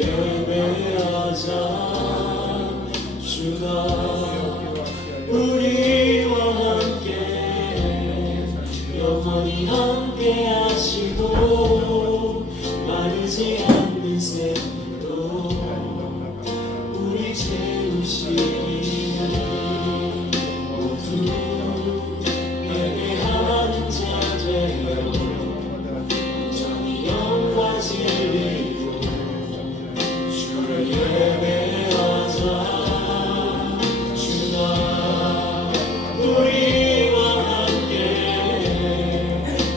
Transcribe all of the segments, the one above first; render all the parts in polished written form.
예배하자. 주가 우리와 함께 영원히 함께 하시고 마르지 않는 샘으로 우리 채우시니 모두 예배하는 자 되어 온전히 영과 진리로 주를 예배하자. 주가 우리와 함께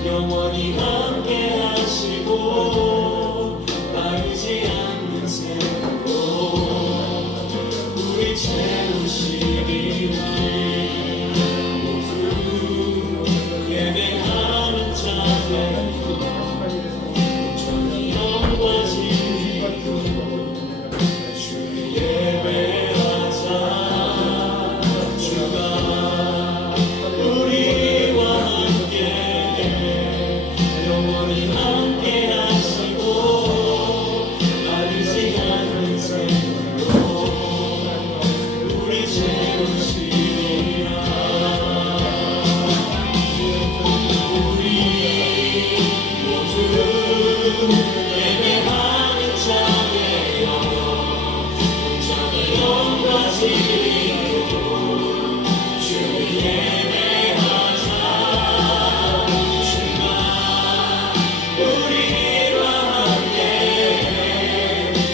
영원히 함께 하시고 마르지 않는 샘으로 우리 채우시리니 모두 예배하는 자 되어 온전히 영과 진리로 주를 예배하자. 주가 우리와 함께 영원히 함께 하시고 마르지 않는 샘으로 우리 채우시리라. 우리 모두 예배하는 자 되어 온전히 영과 진리로 주를 예배하자. 주가 우리와 함께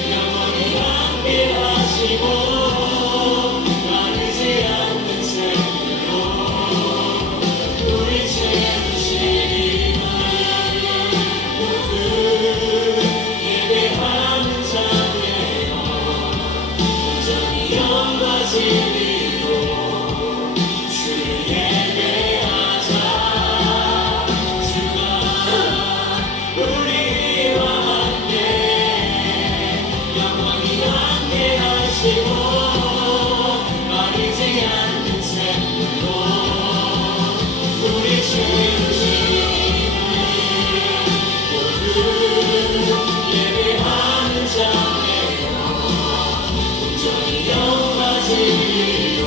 영원히 함께 하시고 마르지 않는 샘으로 우리 채우시리니 모두 예배하는 자 되어 온전히 영과 진리로 주를 예배하자. 주가 우리와 함께 영원히 함께 하시고 마르지 않는 샘으로 우리 채우시니 모두 예배하는 자 되어 온전히 영과 진리로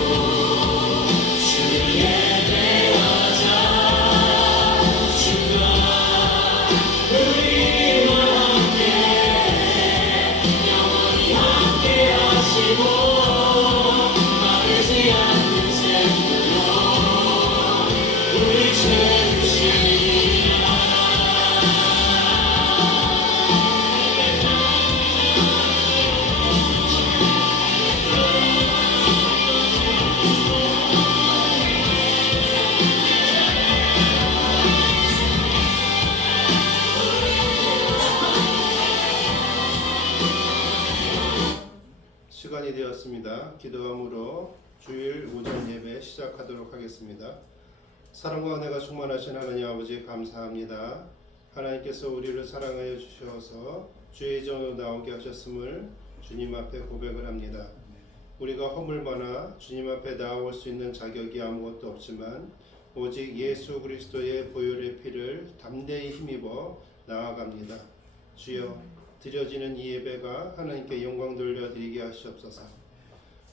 주를 예배하자. 주가 우리와 함께 영원히 함께 하시고 마르지 않는 샘으로 우리 채우시리라. 시간이 되었습니다. 기도함으로 주일 오전 예배 시작하도록 하겠습니다. 사랑과 은혜가 충만하신 하나님 아버지 감사합니다. 하나님께서 우리를 사랑하여 주셔서 주의 전으로 나오게 하셨음을 주님 앞에 고백을 합니다. 우리가 허물 많아 주님 앞에 나아올 수 있는 자격이 아무것도 없지만 오직 예수 그리스도의 보혈의 피를 담대히 힘입어 나아갑니다. 주여, 드려지는 이 예배가 하나님께 영광 돌려드리게 하시옵소서.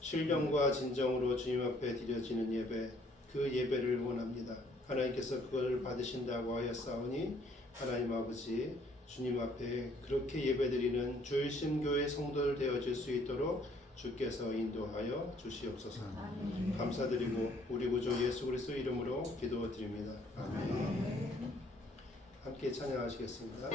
신령과 진정으로 주님 앞에 드려지는 예배, 그 예배를 원합니다. 하나님께서 그것을 받으신다고 하였사오니 하나님 아버지, 주님 앞에 그렇게 예배드리는 주일신교회 성도들 되어질 수 있도록 주께서 인도하여 주시옵소서. 아멘. 감사드리고 우리 구주 예수 그리스도 이름으로 기도드립니다. 아멘. 함께 찬양하시겠습니다.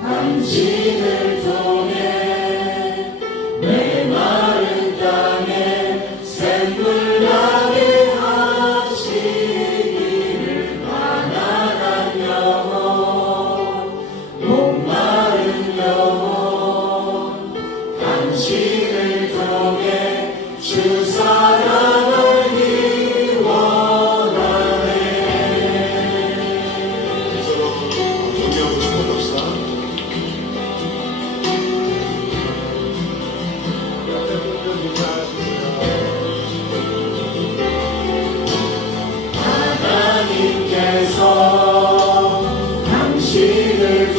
당신을 통해 메마른 땅에 샘물 나게 하시기를 가난한 영혼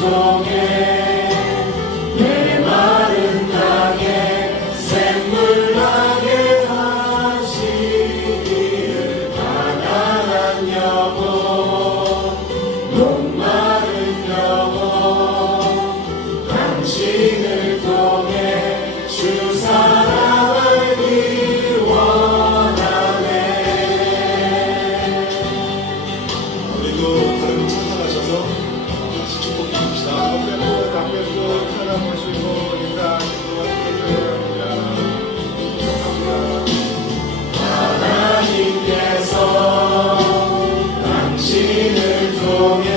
통해 메마른 땅에 샘물 나게 하시기를 가난한 영혼 목마른 영혼 당신을 통해 주 사랑을 원하네. 우리도 하나님 찾아가셔서 같이 축복해 줍시다. 담배도 쳐다보시고 인사하시고 함께 조율합니다. 하나님께서 당신을 통해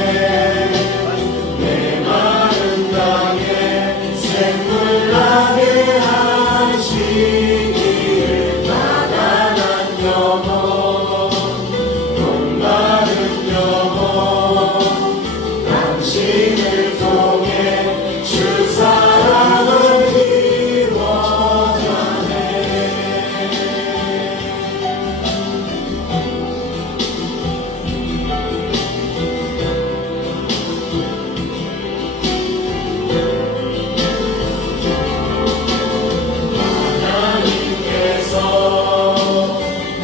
메마른 땅에 샘물 나게 하시기를 가난한 영혼 목마른 영혼 당신을 통해 주 사랑을 원하네. 하나님께서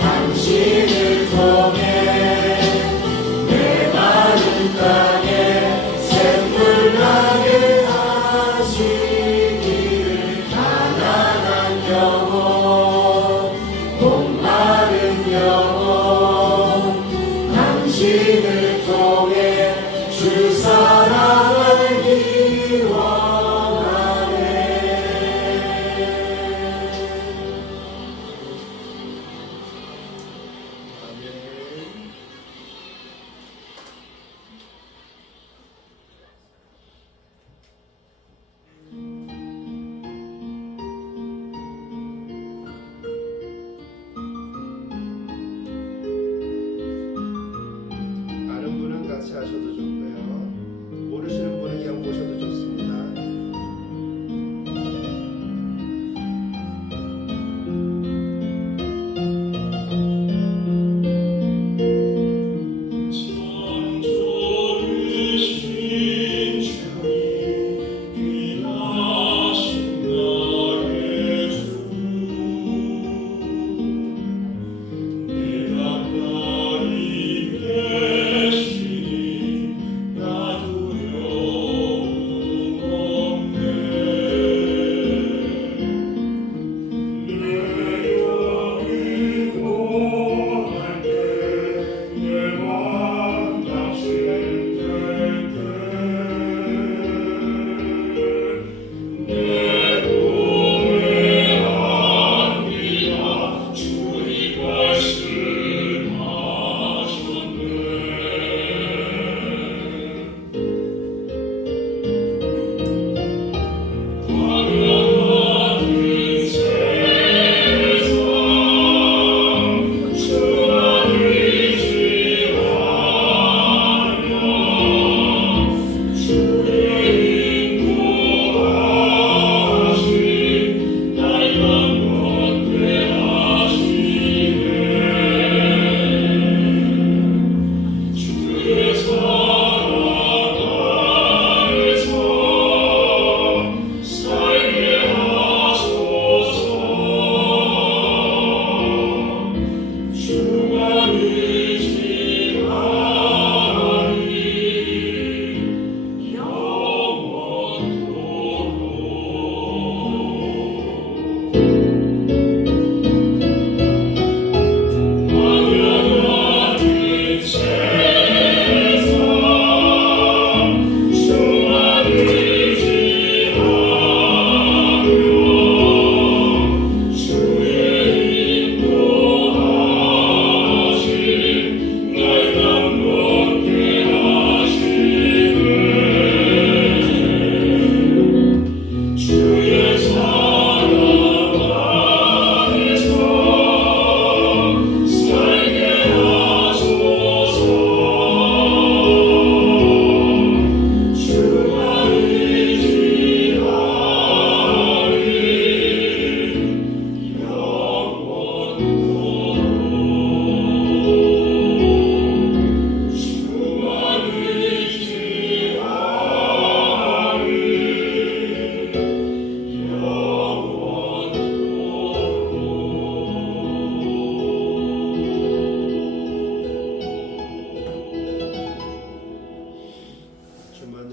당신을 통해 메마른 땅에 샘물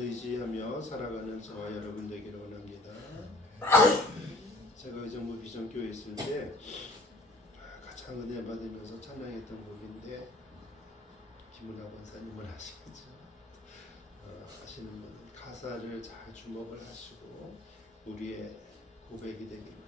의지하며 살아가는 저와 여러분 되기를 원합니다. 제가 의정부 비전교회 있을 때 가장 은혜 받으면서 찬양했던 곡인데 김은하 권사님을 아시겠죠? 하시는 분은 가사를 잘 주목을 하시고 우리의 고백이 되기를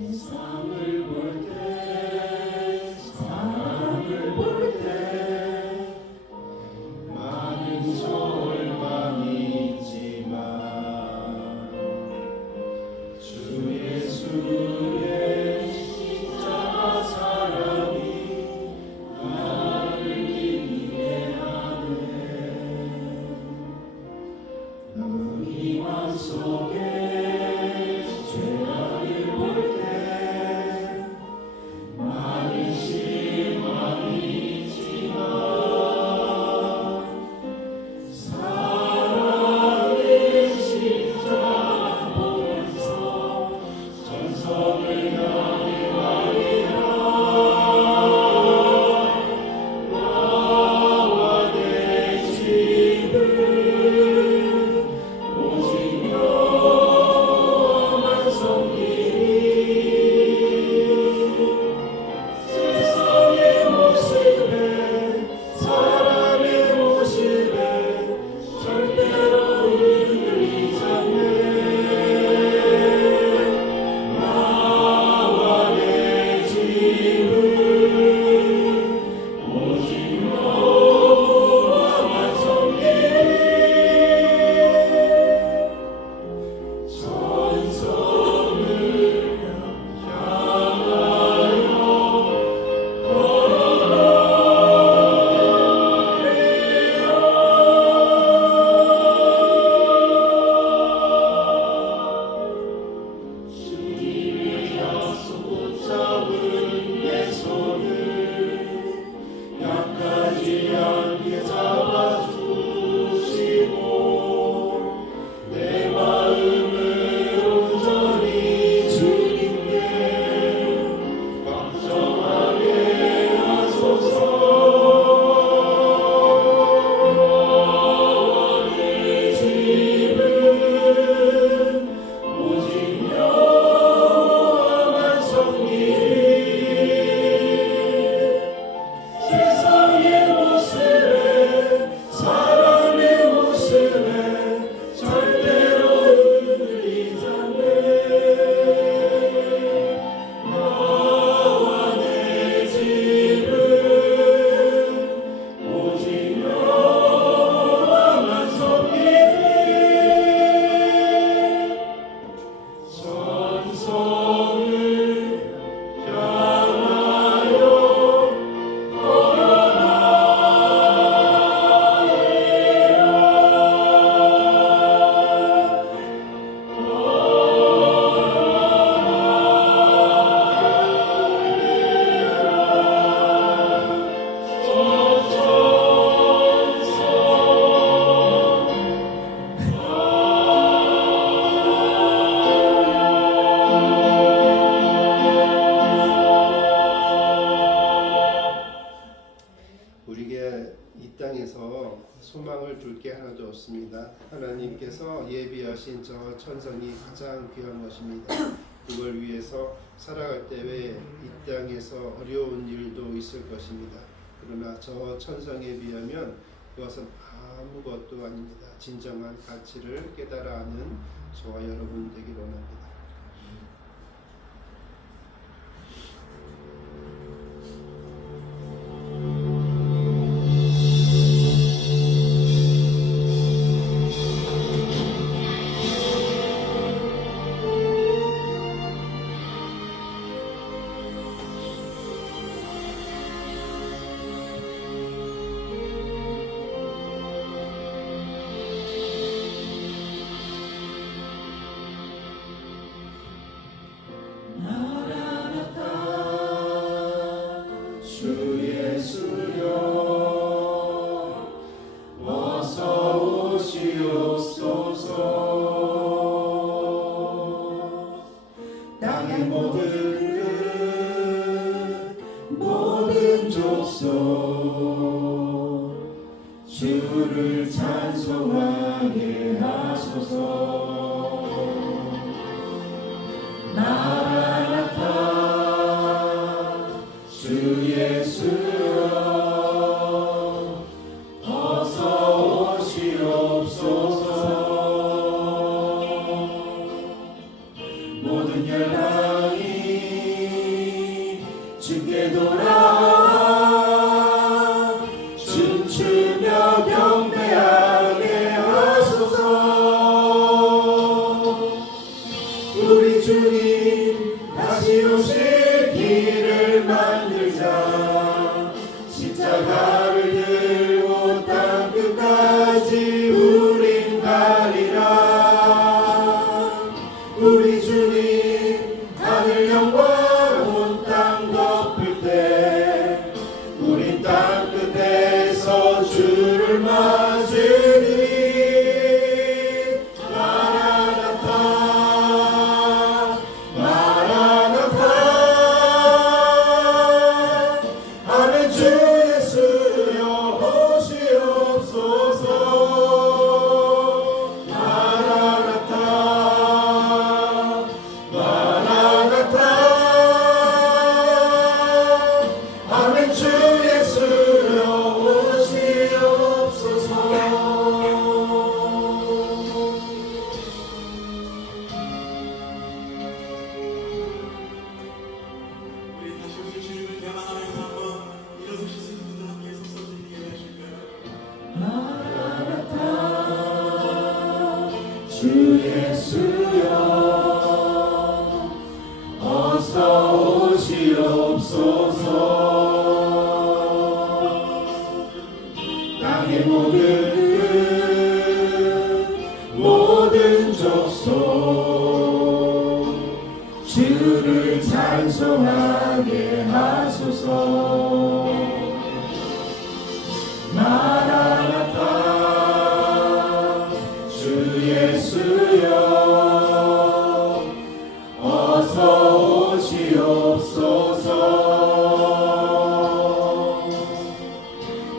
세상을 볼 때, 사람을 볼 때 많은 절망이 있지만 주 예수의 십자가 사랑이 나를 힘있게 하네. 너희 맘속에 죄악을 볼 때 많은 실망이 있지만 사랑의 십자가 보면서 전성을 향해 가리라. 나와 내 집은 오직 너만 섬기리. 세상의 모습에 사람의 모습에 절대로 흔들리지 않네. 나와 내 집은 오직 너만 섬기리. 전성을 향하여 주님의 약속 붙잡은 내 손을 약하지 않게 잡아주시고 내 마음을 온전히 주님께 걱정하게 하소서. 내 집은 오직 여호와만 섬기리. 세상의 모습에 사람의 모습에 절대로 흔들리지 않네. 나와 내 집은 오직 여호와만 섬기리. 전성을 향하여 우리에게 이 땅에서 소망을 둘 게 하나도 없습니다. 하나님께서 예비하신 저 천성이 가장 귀한 것입니다. 그걸 위해서 살아갈 때에 이 땅에서 어려운 일도 있을 것입니다. 그러나 저 천성에 비하면 그것은 아무것도 아닙니다. 진정한 가치를 깨달아 아는 저와 여러분 되기를 원합니다. 주를 찬송하게 하소서. 마라나타 주 예수여 어서 오시옵소서. 모든 열방이 주께 돌아와 춤추며 경배하게 하소서. 우리 주님 다시 오실 길을 만들자. 십자가를 들고 땅 끝까지 우린 가리라. 우리 주님 하늘 영광 온 땅 덮을 때 우린 땅 끝에서 주를 맞으리. 마라나타 마라나타 아멘. 주 예수여 오시옵소서. 마라나타 마라나타 아멘. 주 예수여 오시옵소서. 우리 다시 오실 주님을 대망하면서 한번 일어서실 수 있는 분들 함께 속삭이게 하실까요? 마라나타 주 예수여 어서 오시옵소서. 땅의 모든 끝 모든 족속 주를 찬송하게 하소서. 마라나타 주 예수여 어서 오시옵소서.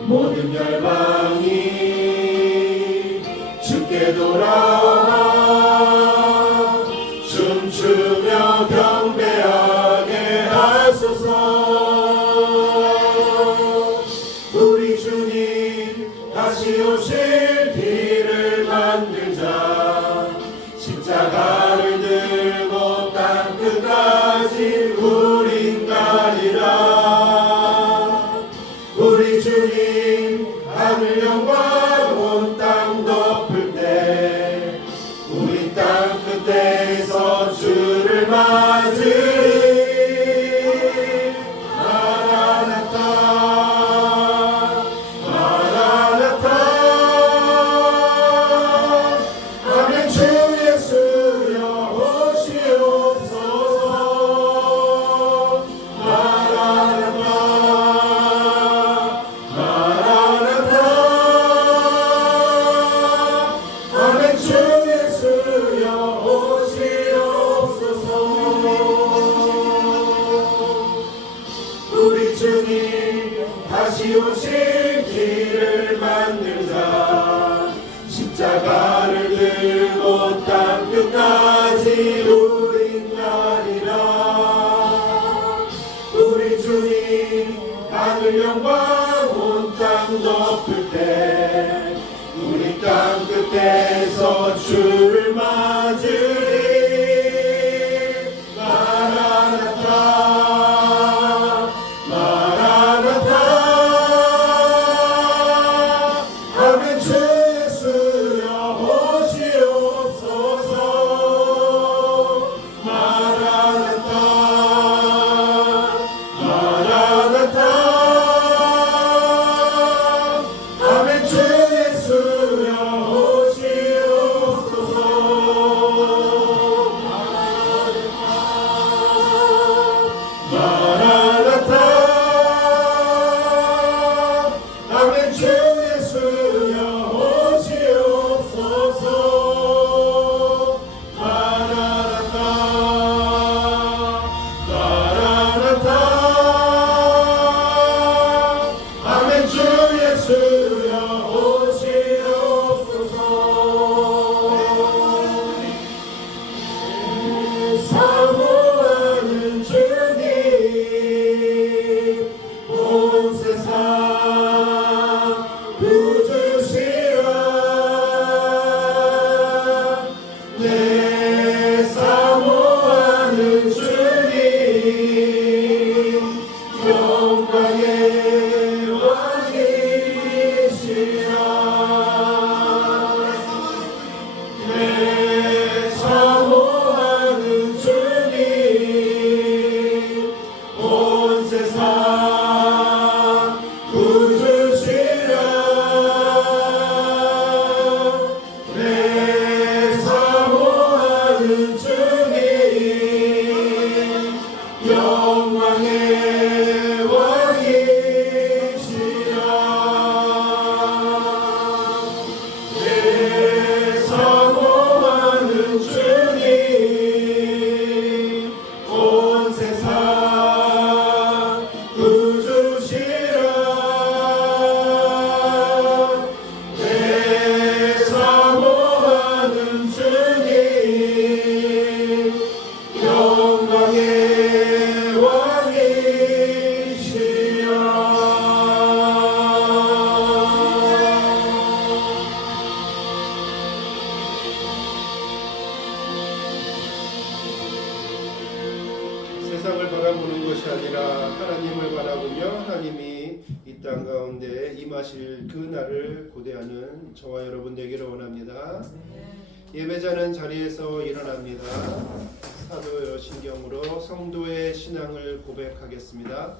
모든 열방이 주께 돌아와 춤추며 경배하게 하소서. 우리 주님 다시 오실 길을 만들자. 십자가를 들고 땅 끝까지 우린 가리라. 우리 주님 하늘 영광 온 땅 덮을 때 우리 땅 끝에서 주를 맞으리. 마라나타 마라나타 아멘. 주 예수여 오시옵소서. 마라나타 마라나타 아멘. 주 예수여 오시옵소서. 우리 주님 다시 오실 길을 만들자. 십자가를 들고 땅 끝까지 우린 가리라. 우리 주님 하늘 영광 온 땅 덮을 때 우리 땅 끝에서 주를 맞으리. 마라나타 마라나타 아멘. 주 예수여 오시옵소서. 마라나타 마라나타 아멘. 주 예수여 오시옵소서. 임하실 그 날을 고대하는 저와 여러분 되기를 원합니다. 예배자는 자리에서 일어납니다. 사도 신경으로 성도의 신앙을 고백하겠습니다.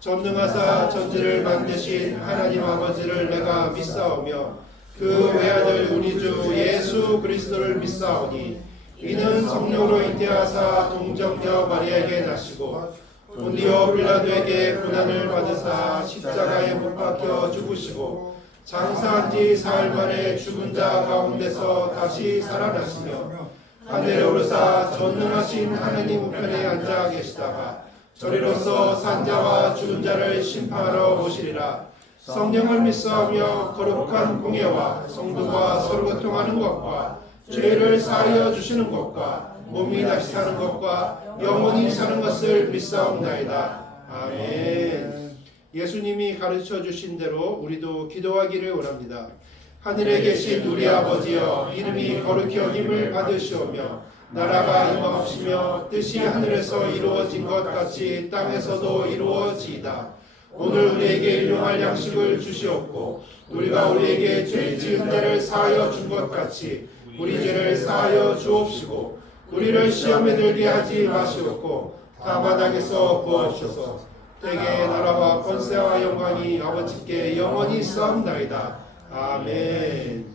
전능하사 전지를 만드신 하나님 아버지를 내가 믿사오며 그 외아들 우리 주 예수 그리스도를 믿사오니 이는 성령으로 잉태하사 동정녀 마리아에게 나시고 본디오 빌라도에게 고난을 받으사 십자가에 못 박혀 죽으시고 장사한 지 사흘 만에 죽은 자 가운데서 다시 살아나시며 하늘에 오르사 전능하신 하나님 우편에 앉아 계시다가 저리로서 산자와 죽은 자를 심판하러 오시리라. 성령을 믿사오며 거룩한 공예와 성도가 서로 교통하는 것과 죄를 사하여 주시는 것과 몸이 다시 사는 것과 영원히 사는 것을 믿사옵나이다. 아멘. 예수님이 가르쳐 주신 대로 우리도 기도하기를 원합니다. 하늘에 계신 우리 아버지여, 이름이 거룩히 여김을 받으시오며 나라가 임하옵시며 뜻이 하늘에서 이루어진 것 같이 땅에서도 이루어지이다. 오늘 우리에게 일용할 양식을 주시옵고 우리가 우리에게 죄 지은 자를 사하여 준 것 같이 우리 죄를 사하여 주옵시고 우리를 시험에 들게 하지 마시옵고 다만 악에서 구하옵소서. 때에 나라와 권세와 영광이 아버지께 영원히 있사옵나이다. 아멘.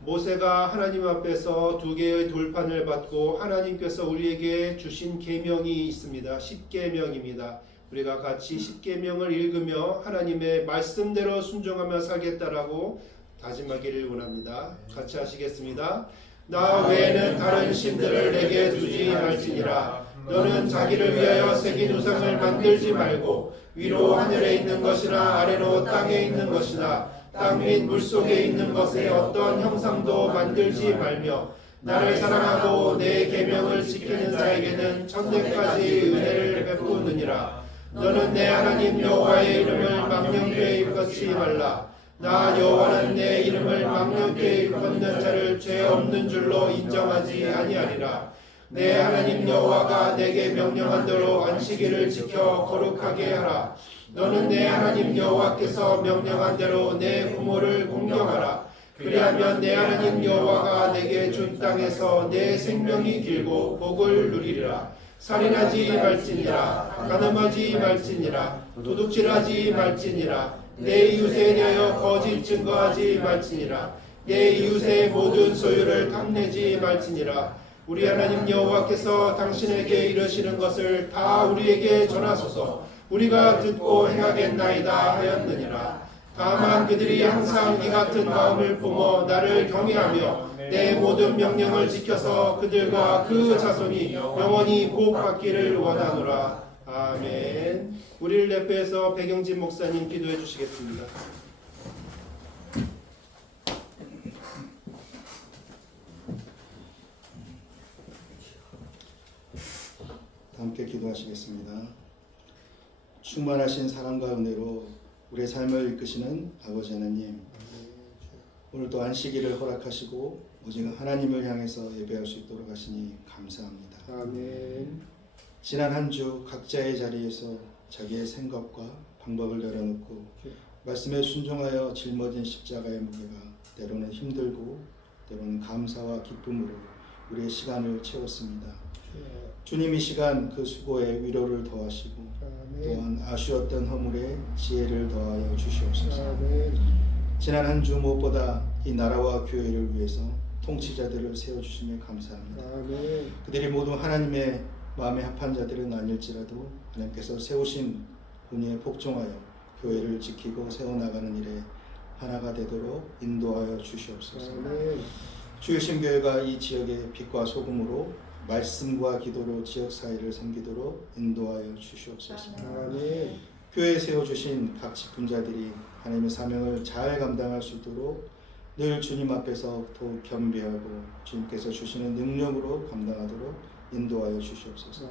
모세가 하나님 앞에서 2개의 돌판을 받고 하나님께서 우리에게 주신 계명이 있습니다. 10계명입니다. 우리가 같이 10계명을 읽으며 하나님의 말씀대로 순종하며 살겠다라고 다짐하기를 원합니다. 같이 하시겠습니다. 나 외에는 다른 신들을 내게 두지 말지니라. 너는 자기를 위하여 새긴 우상을 만들지 말고 위로 하늘에 있는 것이나 아래로 땅에 있는 것이나 땅 및 물속에 있는 것의 어떤 형상도 만들지 말며 나를 사랑하고 내 계명을 지키는 자에게는 천대까지 은혜를 베푸느니라. 너는 내 하나님 여호와의 이름을 망령되이 일컫지 말라. 나 여호와는 내 이름을 망령되이 일컫는 자를 죄 없는 줄로 인정하지 아니하리라. 내 하나님 여호와가 내게 명령한 대로 안식일을 지켜 거룩하게 하라. 너는 내 하나님 여호와께서 명령한 대로 내 부모를 공경하라. 그리하면 내 하나님 여호와가 내게 준 땅에서 내 생명이 길고 복을 누리리라. 살인하지 말지니라. 간음하지 말지니라. 도둑질하지 말지니라. 내 이웃에 대하여 거짓 증거하지 말지니라. 내 이웃의 모든 소유를 탐내지 말지니라. 우리 하나님 여호와께서 당신에게 이르시는 것을 다 우리에게 전하소서. 우리가 듣고 행하겠나이다 하였느니라. 다만 그들이 항상 이 같은 마음을 품어 나를 경외하며 내 모든 명령을 지켜서 그들과 그 자손이 영원히 복받기를 원하노라. 아멘. 우리를 대표해서 백영진 목사님 기도해 주시겠습니다. 함께 기도하시겠습니다. 충만하신 사랑과 은혜로 우리의 삶을 이끄시는 아버지 하나님, 오늘도 안식일을 허락하시고 오직 하나님을 향해서 예배할 수 있도록 하시니 감사합니다. 아멘. 지난 한 주 각자의 자리에서 자기의 생각과 방법을 내려놓고 말씀에 순종하여 짊어진 십자가의 무게가 때로는 힘들고 때로는 감사와 기쁨으로 우리의 시간을 채웠습니다. 주님 이 시간 그 수고에 위로를 더하시고 또한 아쉬웠던 허물에 지혜를 더하여 주시옵소서. 지난 한 주 무엇보다 이 나라와 교회를 위해서 통치자들을 세워주시며 감사합니다. 그들이 모두 하나님의 마음에 합한 자들은 아닐지라도 하나님께서 세우신 분에 복종하여 교회를 지키고 세워나가는 일에 하나가 되도록 인도하여 주시옵소서. 주의 신교회가 이 지역의 빛과 소금으로 말씀과 기도로 지역 사회를 섬기도록 인도하여 주시옵소서. 교회에 세워주신 각 직분자들이 하나님의 사명을 잘 감당할 수 있도록 늘 주님 앞에서 더욱 겸비하고 주님께서 주시는 능력으로 감당하도록 인도하여 주시옵소서.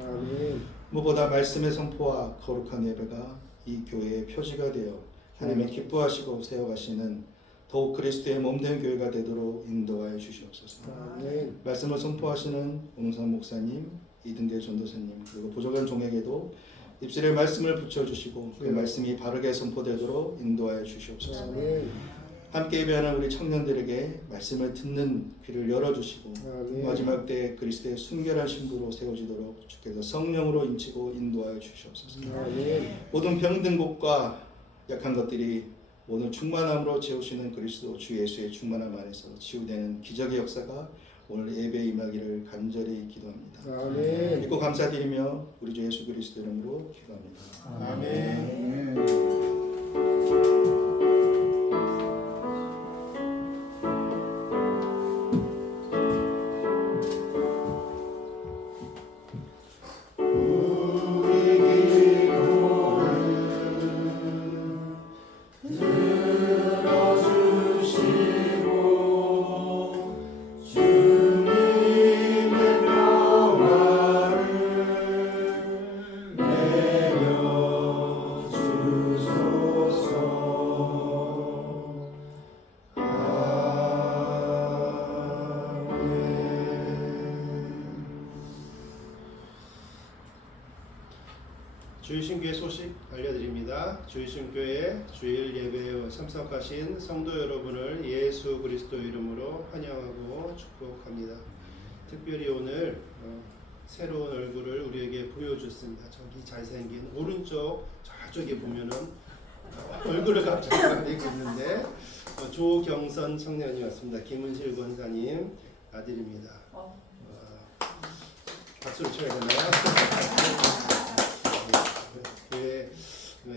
무엇보다 말씀의 선포와 거룩한 예배가 이 교회의 표지가 되어 하나님의 기뻐하시고 세워가시는 더욱 그리스도의 몸된 교회가 되도록 인도하여 주시옵소서. 말씀을 선포하시는 오능상 목사님, 이등대 전도사님 그리고 부족한 종에게도 입술에 말씀을 붙여주시고 그 말씀이 바르게 선포되도록 인도하여 주시옵소서. 아멘. 함께 예배하는 우리 청년들에게 말씀을 듣는 귀를 열어주시고 아멘. 마지막 때 그리스도의 순결한 신부로 세워지도록 주께서 성령으로 인치고 인도하여 주시옵소서. 아멘. 모든 병든 곳과 약한 것들이 오늘 충만함으로 채우시는 그리스도 주 예수의 충만함 안에서 치유되는 기적의 역사가 오늘 예배에 임하기를 간절히 기도합니다. 아멘. 믿고 감사드리며 우리 주 예수 그리스도 이름으로 기도합니다. 아멘. 주일신교회 소식 알려드립니다. 주일신교회 주일 예배에 참석하신 성도 여러분을 예수 그리스도 이름으로 환영하고 축복합니다. 특별히 오늘 새로운 얼굴을 우리에게 보여줬습니다. 저기 잘생긴 오른쪽 저쪽에 보면은 얼굴을 갑자기 가리고 있는데 조경선 청년이 왔습니다. 김은실 권사님 아들입니다. 박수를 쳐야 되나요? 교회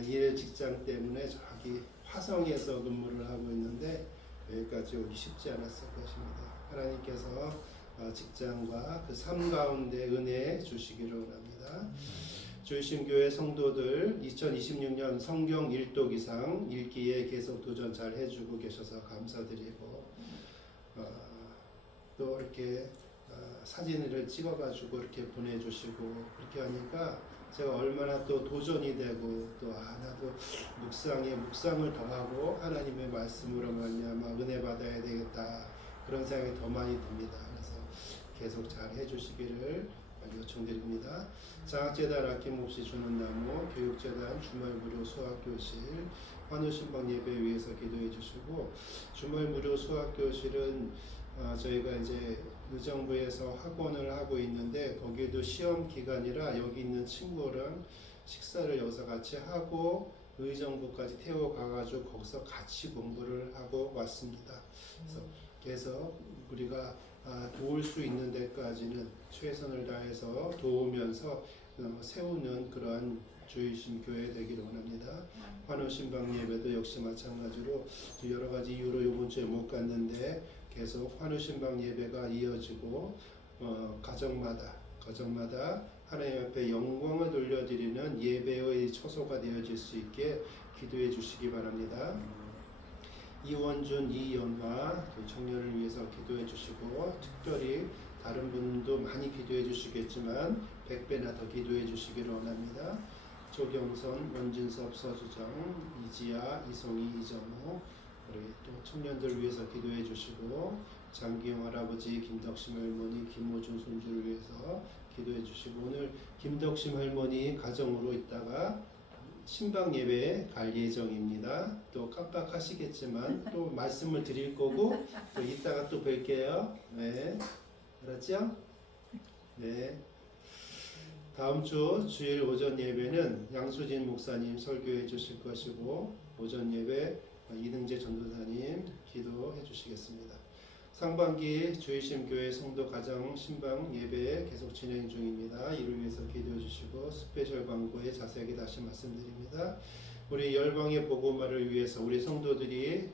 일 직장 때문에 저기 화성에서 근무를 하고 있는데 여기까지 오기 쉽지 않았을 것입니다. 하나님께서 직장과 그 삶 가운데 은혜 주시기를 원합니다. 주일신교회 성도들 2026년 성경 일독 이상 읽기에 계속 도전 잘 해주고 계셔서 감사드리고 또 이렇게 사진을 찍어가지고 이렇게 보내주시고 그렇게 하니까 제가 얼마나 또 도전이 되고 또 나도 묵상에 묵상을 더하고 하나님의 말씀으로 말미암아 은혜 받아야 되겠다 그런 생각이 더 많이 듭니다. 그래서 계속 잘 해주시기를 요청드립니다. 장학재단 아낌없이 주는 나무, 교육재단 주말 무료 수학교실, 환우신방 예배 위해서 기도해 주시고 주말 무료 수학교실은 저희가 이제 의정부에서 학원을 하고 있는데 거기에도 시험 기간이라 여기 있는 친구랑 식사를 여기서 같이 하고 의정부까지 태워 가가지고 거기서 같이 공부를 하고 왔습니다. 그래서 계속 우리가 도울 수 있는 데까지는 최선을 다해서 도우면서 세우는 그러한 주일신 교회 되기를 원합니다. 환우신방 예배도 역시 마찬가지로 여러 가지 이유로 이번 주에 못 갔는데 계속 환우신방 예배가 이어지고 가정마다 하나님 앞에 영광을 돌려드리는 예배의 처소가 되어질 수 있게 기도해 주시기 바랍니다. 이원준, 이연화 청년을 위해서 기도해 주시고 특별히 다른 분도 많이 기도해 주시겠지만 100배나 더 기도해 주시기를 원합니다. 조경선, 원진섭, 서주정, 이지아, 이송희, 이정호 우리 또 청년들 위해서 기도해 주시고 장기영 할아버지, 김덕심 할머니, 김호준 손주를 위해서 기도해 주시고 오늘 김덕심 할머니 가정으로 있다가 신방 예배에 갈 예정입니다. 또 깜빡하시겠지만 또 말씀을 드릴 거고 또 이따가 또 뵐게요. 네, 알았죠? 네. 다음 주 주일 오전 예배는 양수진 목사님 설교해 주실 것이고 오전 예배 이등재 전도사님 기도해 주시겠습니다. 상반기 주일심교회 성도 가정 신방 예배 계속 진행 중입니다. 이를 위해서 기도해 주시고 스페셜 광고에 자세하게 다시 말씀드립니다. 우리 열방의 복음화를 위해서 우리 성도들이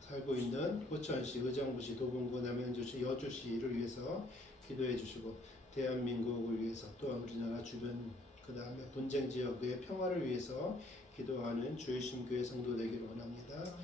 살고 있는 호천시, 의정부시, 도봉구, 남양주시, 여주시를 위해서 기도해 주시고 대한민국을 위해서 또한 우리나라 주변 그 다음에 분쟁 지역의 평화를 위해서 기도하는 주일심교회 성도 되기를 원합니다.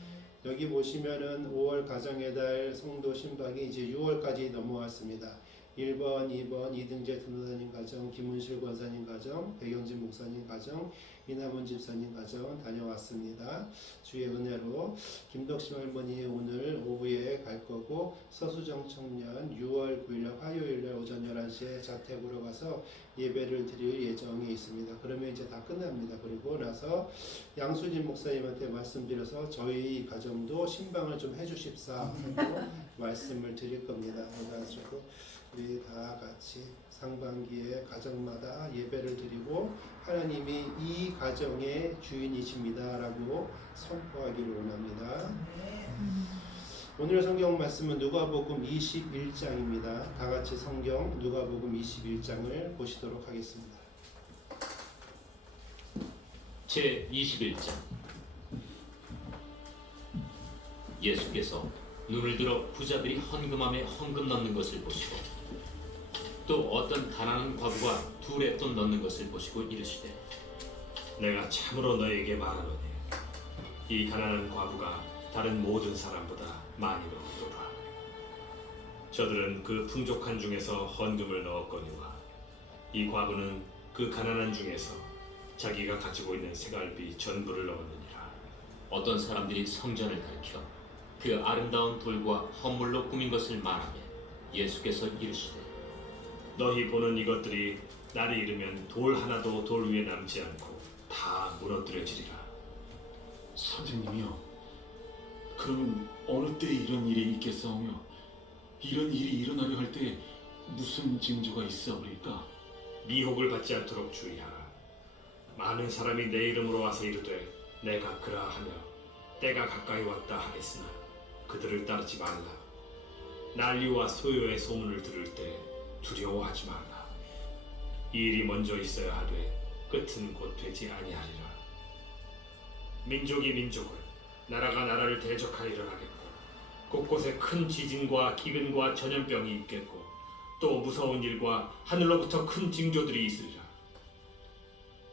여기 보시면은 5월 가정의 달 성도 신방이 이제 6월까지 넘어왔습니다. 1번, 2번 이등재 전도사님 가정, 김문실 권사님 가정, 백영진 목사님 가정, 이남은 집사님 가정 다녀왔습니다. 주의 은혜로 김덕심 할머니 오늘 오후에 갈 거고, 서수정 청년 6월 9일 화요일날 오전 11시에 자택으로 가서 예배를 드릴 예정이 있습니다. 그러면 이제 다 끝납니다. 그리고 나서 양수진 목사님한테 말씀드려서 저희 가정도 신방을 좀 해주십사 하고 말씀을 드릴 겁니다. 그래가지고 우리 다 같이 상반기에 가정마다 예배를 드리고 하나님이 이 가정의 주인이십니다라고 선포하기를 원합니다. 오늘 성경 말씀은 누가복음 21장입니다. 다 같이 성경 누가복음 21장을 보시도록 하겠습니다. 제 21장. 예수께서 눈을 들어 부자들이 헌금함에 헌금 넣는 것을 보시고 또 어떤 가난한 과부가 두 렙돈 넣는 것을 보시고 이르시되, 내가 참으로 너에게 말하노니 이 가난한 과부가 다른 모든 사람보다 많이 넣었도다. 저들은 그 풍족한 중에서 헌금을 넣었거니와 이 과부는 그 가난한 중에서 자기가 가지고 있는 생활비 전부를 넣었느니라. 어떤 사람들이 성전을 가리켜 그 아름다운 돌과 헌물로 꾸민 것을 말하며 예수께서 이르시되, 너희 보는 이것들이 날이 이르면 돌 하나도 돌 위에 남지 않고 다 무너뜨려지리라. 선생님이요, 그러면 어느 때 이런 일이 있겠사오며 이런 일이 일어나려 할 때 무슨 징조가 있사오리까? 미혹을 받지 않도록 주의하라. 많은 사람이 내 이름으로 와서 이르되 내가 그라하며 때가 가까이 왔다 하겠으나 그들을 따르지 말라. 난리와 소요의 소문을 들을 때 두려워하지 말라. 이 일이 먼저 있어야 하되 끝은 곧 되지 아니하리라. 민족이 민족을, 나라가 나라를 대적하여 일어나겠고 곳곳에 큰 지진과 기근과 전염병이 있겠고 또 무서운 일과 하늘로부터 큰 징조들이 있으리라.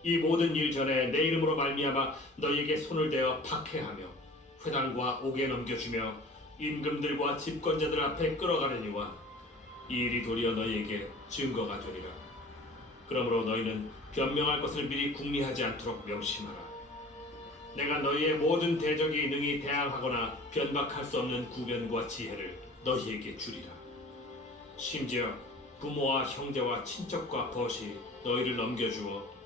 이 모든 일 전에 내 이름으로 말미암아 너희에게 손을 대어 박해하며 회당과 옥에 넘겨주며 임금들과 집권자들 앞에 끌어가려니와 이 일이 도리어 너희에게 증거가 되리라. 그러므로 너희는 변명할 것을 미리 궁리하지 않도록 명심하라. 내가 너희의 모든 대적이 능히 대항하거나 변박할 수 없는 구변과 지혜를 너희에게 주리라. 심지어 부모와 형제와 친척과 벗이 너희를 넘겨주어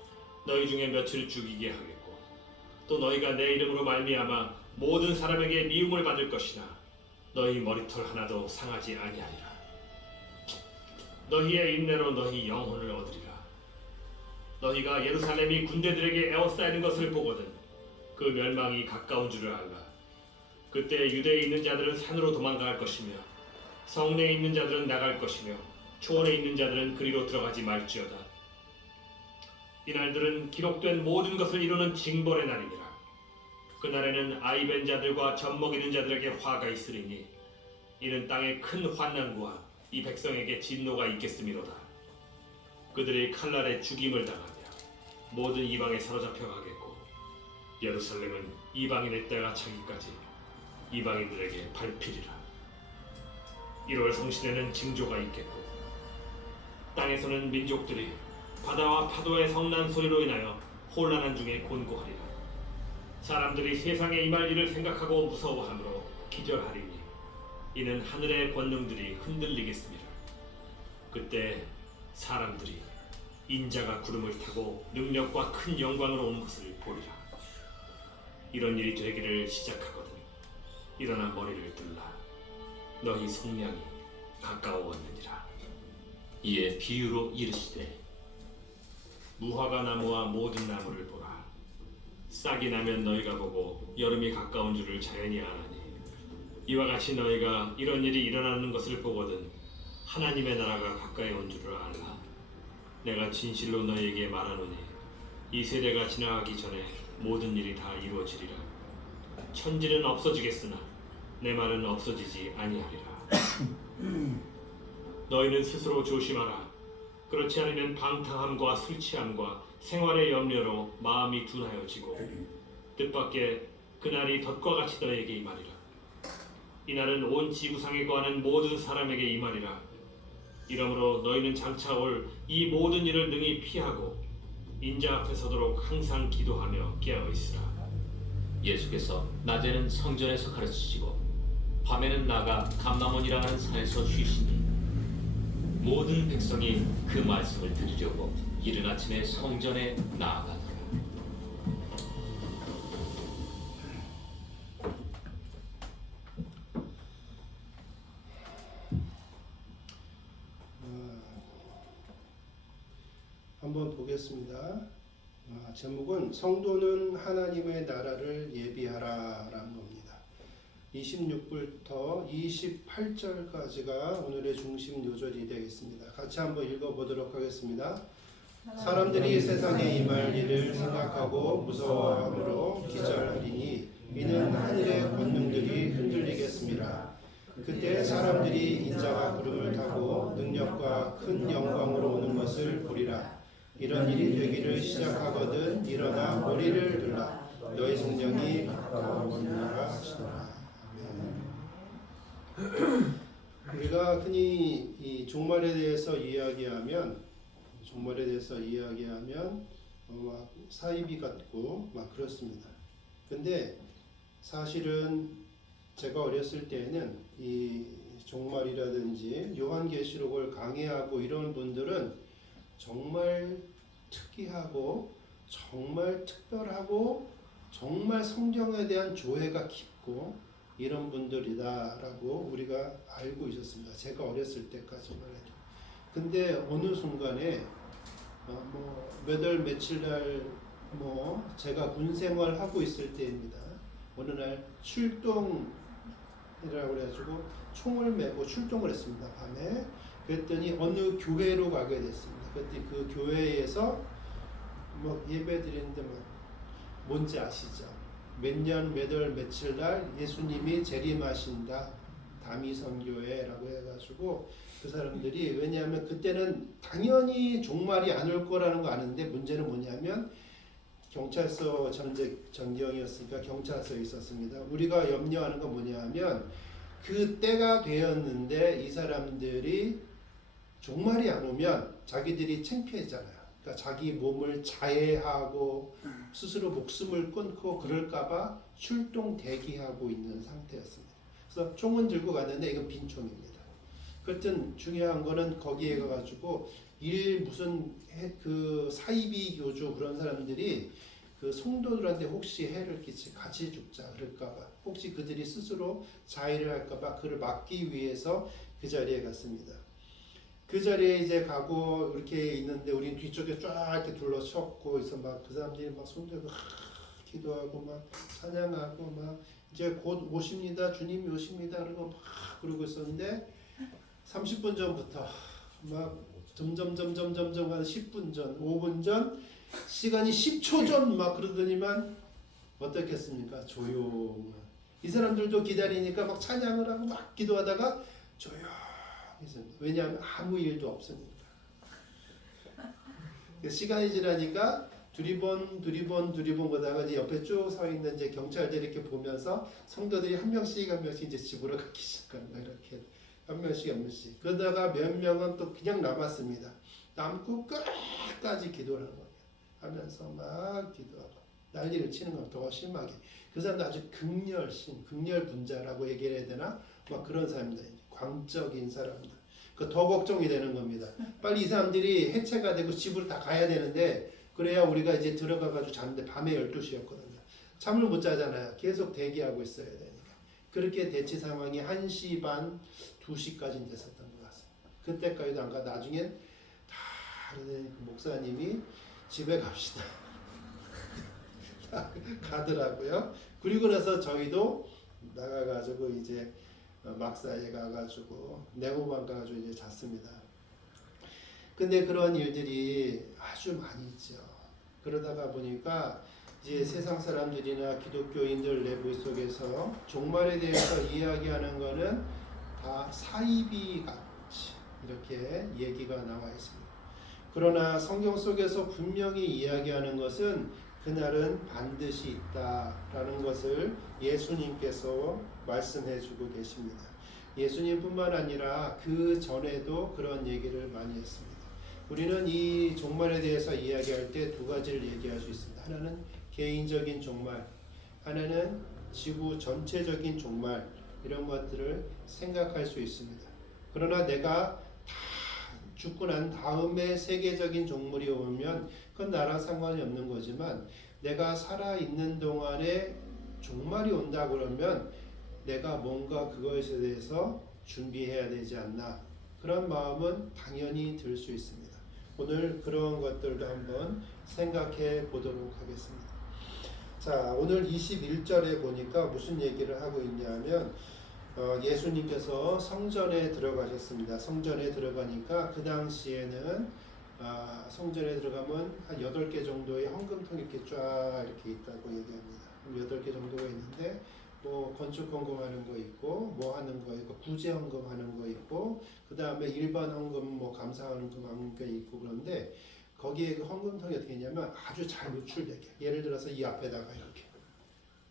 너희 중에 며칠을 죽이게 하겠고 또 너희가 내 이름으로 말미암아 모든 사람에게 미움을 받을 것이나 너희 머리털 하나도 상하지 아니하리라. 너희의 인내로 너희 영혼을 얻으리라. 너희가 예루살렘이 군대들에게 에워싸이는 것을 보거든 그 멸망이 가까운 줄을 알라. 그때 유대에 있는 자들은 산으로 도망갈 것이며 성내에 있는 자들은 나갈 것이며 초원에 있는 자들은 그리로 들어가지 말지어다. 이날들은 기록된 모든 것을 이루는 징벌의 날이니라. 그날에는 아이 벤 자들과 젖 먹이는 자들에게 화가 있으리니 이는 땅에 큰 환난과 이 백성에게 진노가 있겠음이로다. 그들이 칼날에 죽임을 당하며 모든 이방에 사로잡혀 가겠고 예루살렘은 이방인의 때가 차기까지 이방인들에게 밟히리라. 1월 성신에는 징조가 있겠고 땅에서는 민족들이 바다와 파도의 성난 소리로 인하여 혼란한 중에 곤고하리라. 사람들이 세상에 임할 일을 생각하고 무서워함으로 기절하리니 이는 하늘의 권능들이 흔들리겠습니다. 그때 사람들이 인자가 구름을 타고 능력과 큰 영광으로 오는 것을 보리라. 이런 일이 되기를 시작하거든 일어나 머리를 들라. 너희 속량이 가까워왔느니라. 이에 비유로 이르시되, 무화과 나무와 모든 나무를 보라. 싹이 나면 너희가 보고 여름이 가까운 줄을 자연히 아나니 이와 같이 너희가 이런 일이 일어나는 것을 보거든 하나님의 나라가 가까이 온 줄을 알라. 내가 진실로 너희에게 말하노니 이 세대가 지나가기 전에 모든 일이 다 이루어지리라. 천지는 없어지겠으나 내 말은 없어지지 아니하리라. 너희는 스스로 조심하라. 그렇지 않으면 방탕함과 술 취함과 생활의 염려로 마음이 둔하여지고 뜻밖의 그날이 덫과 같이 너희에게 임하리라. 이날은 온 지구상에 거하는 모든 사람에게 임하리라. 이러므로 너희는 장차 올 이 모든 일을 능히 피하고 인자 앞에 서도록 항상 기도하며 깨어 있으라. 예수께서 낮에는 성전에서 가르치시고 밤에는 나가 감람원이라 하는 산에서 쉬시니 모든 백성이 그 말씀을 들으려고 이른 아침에 성전에 나아가더라. 한번 보겠습니다. 제목은 성도는 하나님의 나라를 예비하라라는 겁니다. 26절부터 28절까지가 오늘의 중심 요절이 되겠습니다. 같이 한번 읽어보도록 하겠습니다. 사람들이 세상에 임할 일을 생각하고 무서워함으로 기절하리니 이는 하늘의 권능들이 흔들리겠습니다. 그때 사람들이 인자가 구름을 타고 능력과 큰 영광으로 오는 것을 보리라. 이런 일이 되기를 시작하거든 일어나 머리를 들라. 너희 성령이 가까워오리라 하시더라. 우리가 흔히 이 종말에 대해서 이야기하면 막 사이비 같고 막 그렇습니다. 근데 사실은 제가 어렸을 때는 이 종말이라든지 요한계시록을 강해하고 이런 분들은 정말 특이하고 정말 특별하고 정말 성경에 대한 조예가 깊고 이런 분들이다라고 우리가 알고 있었습니다. 제가 어렸을 때까지만 해도. 근데 어느 순간에 몇 월 며칠 날 제가 군 생활하고 있을 때입니다. 어느 날 출동이라고 그래가지고 총을 메고 출동을 했습니다. 밤에. 그랬더니 어느 교회로 가게 됐습니다. 그때 그 교회에서 예배 드리는데 뭔지 아시죠? 몇 년 몇 월 며칠 날 예수님이 재림하신다. 다미선교회라고 해가지고 그 사람들이 왜냐하면 그때는 당연히 종말이 안 올 거라는 거 아는데 문제는 뭐냐면 경찰서 전경이었으니까 경찰서에 있었습니다. 우리가 염려하는 건 뭐냐면 그 때가 되었는데 이 사람들이 종말이 안 오면 자기들이 창피해잖아요. 그러니까 자기 몸을 자해하고 스스로 목숨을 끊고 그럴까봐 출동 대기하고 있는 상태였습니다. 그래서 총은 들고 갔는데 이건 빈 총입니다. 그렇든 중요한 거는 거기에 가가지고 그 사이비 교주 그런 사람들이 그 성도들한테 혹시 해를 같이 죽자 그럴까봐 혹시 그들이 스스로 자해를 할까봐 그를 막기 위해서 그 자리에 갔습니다. 그 자리에 이제 가고 이렇게 있는데 우리 뒤쪽에 쫙 이렇게 둘러쳤고 그래서 막 그 사람들이 막 손들고 기도하고 막 찬양하고 막 이제 곧 오십니다 주님이 오십니다 그러고 막 그러고 있었는데 30분 전부터 막 점점 한 10분 전 5분 전 시간이 10초 전 막 그러더니만 어떻겠습니까? 조용. 이 사람들도 기다리니까 막 찬양을 하고 막 기도하다가 조용히 있습니다. 왜냐하면 아무 일도 없으니까. 시간이 지나니까 두리번 보다가 이제 옆에 쭉 서 있는 이제 경찰들이 이렇게 보면서 성도들이 한 명씩 이제 집으로 가기 시작한 거예요. 이렇게 한 명씩. 그러다가 몇 명은 또 그냥 남았습니다. 남고 끝까지 기도를 하는 거예요. 하면서 막 기도하고 난리를 치는 건 더 심하게. 그 사람도 아주 극렬분자라고 얘기를 해야 되나? 막 그런 사람들, 광적인 사람들. 더 걱정이 되는 겁니다. 빨리 이 사람들이 해체가 되고 집으로 다 가야 되는데 그래야 우리가 이제 들어가가지고 자는데 밤에 12시였거든요. 잠을 못 자잖아요. 계속 대기하고 있어야 되니까. 그렇게 대치 상황이 1시 반, 2시까지 됐었던 것 같습니다. 그때까지도 안 가. 나중엔 다른 목사님이 집에 갑시다. 가더라고요. 그리고 나서 저희도 나가가지고 이제 막사에 가가지고 네모방 가가지고 이제 잤습니다. 근데 그런 일들이 아주 많이 있죠. 그러다가 보니까 이제 세상 사람들이나 기독교인들 내부 속에서 종말에 대해서 이야기하는 거는 다 사이비 같이 이렇게 얘기가 나와 있습니다. 그러나 성경 속에서 분명히 이야기하는 것은 그날은 반드시 있다라는 것을 예수님께서 말씀해 주고 계십니다. 예수님뿐만 아니라 그 전에도 그런 얘기를 많이 했습니다. 우리는 이 종말에 대해서 이야기할 때 두 가지를 얘기할 수 있습니다. 하나는 개인적인 종말, 하나는 지구 전체적인 종말, 이런 것들을 생각할 수 있습니다. 그러나 내가 다 죽고 난 다음에 세계적인 종말이 오면 그건 나랑 상관이 없는 거지만, 내가 살아있는 동안에 종말이 온다 그러면 내가 뭔가 그것에 대해서 준비해야 되지 않나, 그런 마음은 당연히 들 수 있습니다. 오늘 그런 것들도 한번 생각해 보도록 하겠습니다. 자, 오늘 21절에 보니까 무슨 얘기를 하고 있냐면 예수님께서 성전에 들어가셨습니다. 성전에 들어가니까 그 당시에는 성전에 들어가면 한 8개 정도의 헌금통이 이렇게 쫙 이렇게 있다고 얘기합니다. 8개 정도가 있는데 뭐 건축 헌금하는 거 있고 뭐 하는 거 있고 구제 헌금하는 거 있고 그 다음에 일반 헌금 뭐 감사 헌금 하는 게 있고, 그런데 거기에 그 헌금통이 어떻게 했냐면 아주 잘 노출되게, 예를 들어서 이 앞에다가 이렇게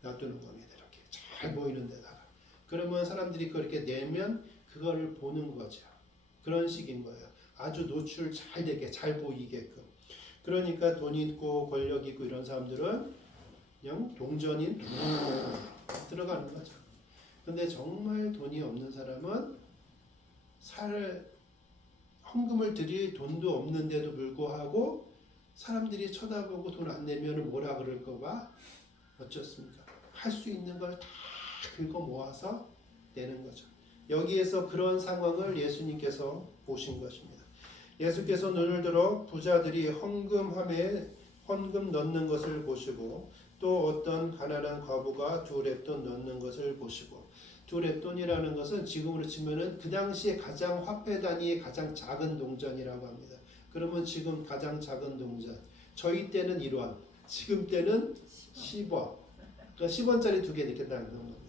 놔두는 겁니다. 이렇게 잘 보이는 데다가. 그러면 사람들이 그렇게 내면 그거를 보는 거죠. 그런 식인 거예요. 아주 노출 잘 되게, 잘 보이게끔. 그러니까 돈 있고 권력 있고 이런 사람들은 그냥 동전이 툭 들어가는 거죠. 근데 정말 돈이 없는 사람은 헌금을 드릴 돈도 없는데도 불구하고 사람들이 쳐다보고 돈 안 내면 뭐라 그럴까 봐 어쩌습니까? 할 수 있는 걸 다 긁어 모아서 내는 거죠. 여기에서 그런 상황을 예수님께서 보신 것입니다. 예수께서 눈을 들어 부자들이 헌금 넣는 것을 보시고, 또 어떤 가난한 과부가 2렙돈 넣는 것을 보시고, 2렙돈이라는 것은 지금으로 치면은 그 당시에 가장 화폐 단위의 가장 작은 동전이라고 합니다. 그러면 지금 가장 작은 동전, 저희 때는 1원, 지금 때는 10원. 그러니까 10원짜리 2개 이렇게 나는 겁니다.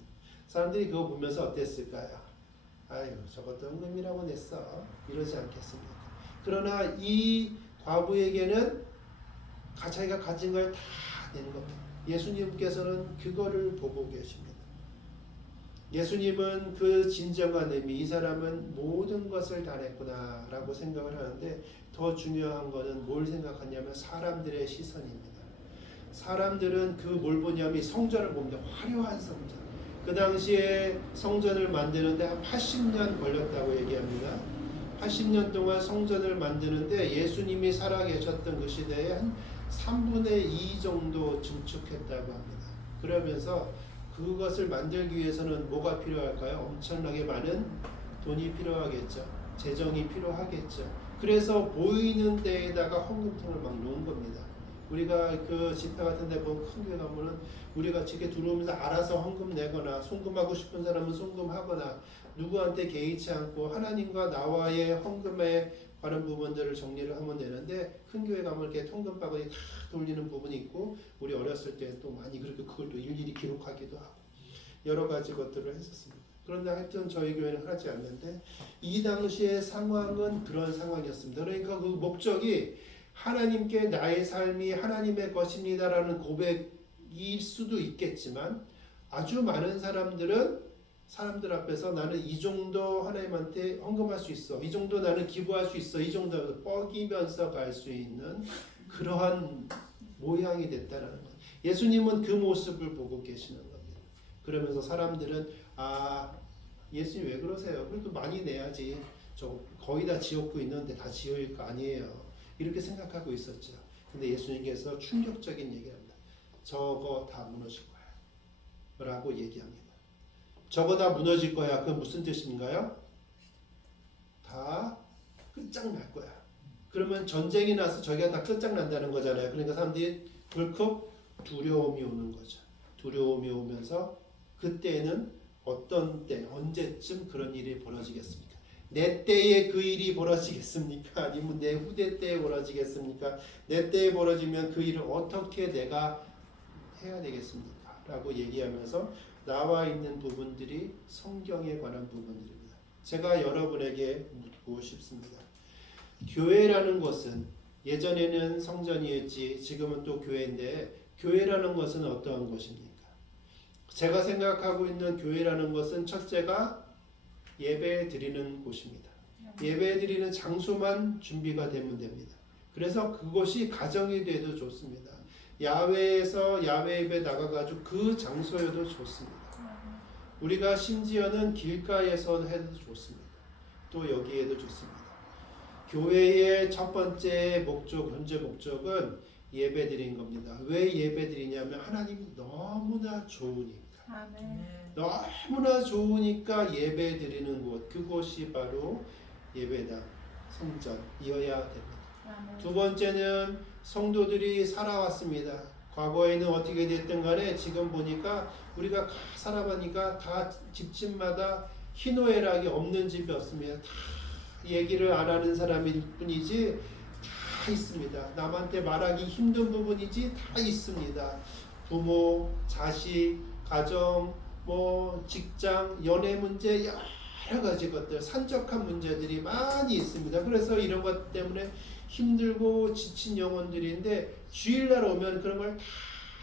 사람들이 그거 보면서 어땠을까요? 아유, 저것도 헌금이라고 냈어. 이러지 않겠습니까? 그러나 이 과부에게는 자기가 가진 걸 다 낸 겁니다. 예수님께서는 그거를 보고 계십니다. 예수님은 그 진정한 의미, 이 사람은 모든 것을 다 냈구나 라고 생각을 하는데, 더 중요한 거는 뭘 생각하냐면 사람들의 시선입니다. 사람들은 그 뭘 보냐면 성전을 봅니다. 화려한 성전. 그 당시에 성전을 만드는데 한 80년 걸렸다고 얘기합니다. 80년 동안 성전을 만드는데 예수님이 살아계셨던 그 시대에 한 3분의 2 정도 증축했다고 합니다. 그러면서 그것을 만들기 위해서는 뭐가 필요할까요? 엄청나게 많은 돈이 필요하겠죠. 재정이 필요하겠죠. 그래서 보이는 데에다가 헌금통을 막 놓은 겁니다. 우리가 그 집회 같은 데 보면 큰 교회 가면은 우리가 집에 들어오면서 알아서 헌금 내거나 송금하고 싶은 사람은 송금하거나 누구한테 개의치 않고 하나님과 나와의 헌금에 관한 부분들을 정리를 하면 되는데, 큰 교회 가면 이렇게 통금바구니 다 돌리는 부분이 있고, 우리 어렸을 때 또 많이 그렇게 그걸 또 일일이 기록하기도 하고 여러 가지 것들을 했었습니다. 그런데 하여튼 저희 교회는 하지 않는데, 이 당시의 상황은 그런 상황이었습니다. 그러니까 그 목적이 하나님께 나의 삶이 하나님의 것입니다라는 고백일 수도 있겠지만, 아주 많은 사람들은 사람들 앞에서 나는 이 정도 하나님한테 헌금할 수 있어, 이 정도 나는 기부할 수 있어, 이 정도 뻐기면서 갈 수 있는 그러한 모양이 됐다는 거예요. 예수님은 그 모습을 보고 계시는 겁니다. 그러면서 사람들은 예수님 왜 그러세요? 그래도 많이 내야지. 저 거의 다 지었고 있는데 다 지을 거 아니에요. 이렇게 생각하고 있었죠. 근데 예수님께서 충격적인 얘기를 합니다. 저거 다 무너질 거야 라고 얘기합니다. 저거 다 무너질 거야. 그건 무슨 뜻인가요? 다 끝장날 거야. 그러면 전쟁이 나서 저기가 다 끝장난다는 거잖아요. 그러니까 사람들이 불컥 두려움이 오는 거죠. 두려움이 오면서 그때는 어떤 때, 언제쯤 그런 일이 벌어지겠습니까? 내 때에 그 일이 벌어지겠습니까? 아니면 내 후대 때에 벌어지겠습니까? 내 때에 벌어지면 그 일을 어떻게 내가 해야 되겠습니까? 라고 얘기하면서 나와 있는 부분들이 성경에 관한 부분들입니다. 제가 여러분에게 묻고 싶습니다. 교회라는 것은, 예전에는 성전이었지 지금은 또 교회인데, 교회라는 것은 어떠한 것입니까? 제가 생각하고 있는 교회라는 것은 첫째가 예배 드리는 곳입니다. 예배 드리는 장소만 준비가 되면 됩니다. 그래서 그곳이 가정이 돼도 좋습니다. 야외에서 야외 예배 나가가지고 그 장소여도 좋습니다. 우리가 심지어는 길가에서 해도 좋습니다. 또 여기에도 좋습니다. 교회의 첫 번째 목적, 현재 목적은 예배 드리는 겁니다. 왜 예배 드리냐면 하나님이 너무나 좋으니까. 너무나 좋으니까 예배 드리는 곳, 그곳이 바로 예배당, 성전이어야 됩니다. 두 번째는 성도들이 살아왔습니다. 과거에는 어떻게 됐든 간에 지금 보니까 우리가 살아보니까 다 집집마다 희노애락이 없는 집이 없습니다. 다 얘기를 안 하는 사람일 뿐이지 다 있습니다. 남한테 말하기 힘든 부분이지 다 있습니다. 부모, 자식, 가정, 직장, 연애 문제 여러 가지 것들, 산적한 문제들이 많이 있습니다. 그래서 이런 것 때문에 힘들고 지친 영혼들인데 주일날 오면 그런 걸 다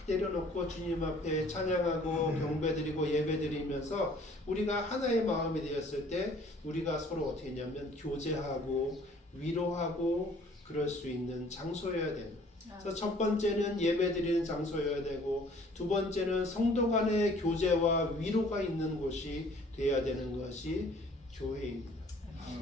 내려놓고 주님 앞에 찬양하고 경배드리고 예배드리면서 우리가 하나의 마음이 되었을 때 우리가 서로 어떻게 했냐면 교제하고 위로하고 그럴 수 있는 장소여야 됩니다. 그래서 첫 번째는 예배드리는 장소여야 되고 두 번째는 성도 간의 교제와 위로가 있는 곳이 되어야 되는 것이 교회입니다.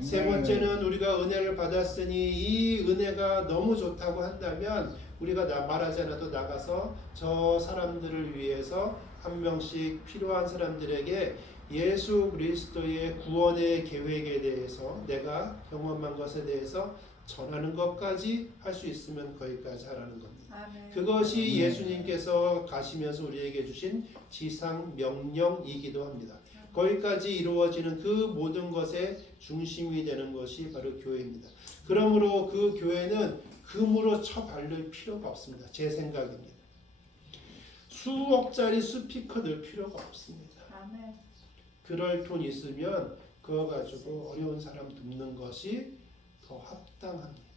세 번째는 우리가 은혜를 받았으니 이 은혜가 너무 좋다고 한다면 우리가 말하지 않아도 나가서 저 사람들을 위해서 한 명씩 필요한 사람들에게 예수 그리스도의 구원의 계획에 대해서 내가 경험한 것에 대해서 전하는 것까지 할 수 있으면 거기까지 하라는 겁니다. 그것이 예수님께서 가시면서 우리에게 주신 지상 명령이기도 합니다. 거기까지 이루어지는 그 모든 것의 중심이 되는 것이 바로 교회입니다. 그러므로 그 교회는 금으로 쳐바를 필요가 없습니다. 제 생각입니다. 수억짜리 스피커 들 필요가 없습니다. 그럴 돈 있으면 그거 가지고 어려운 사람 돕는 것이 더 합당합니다.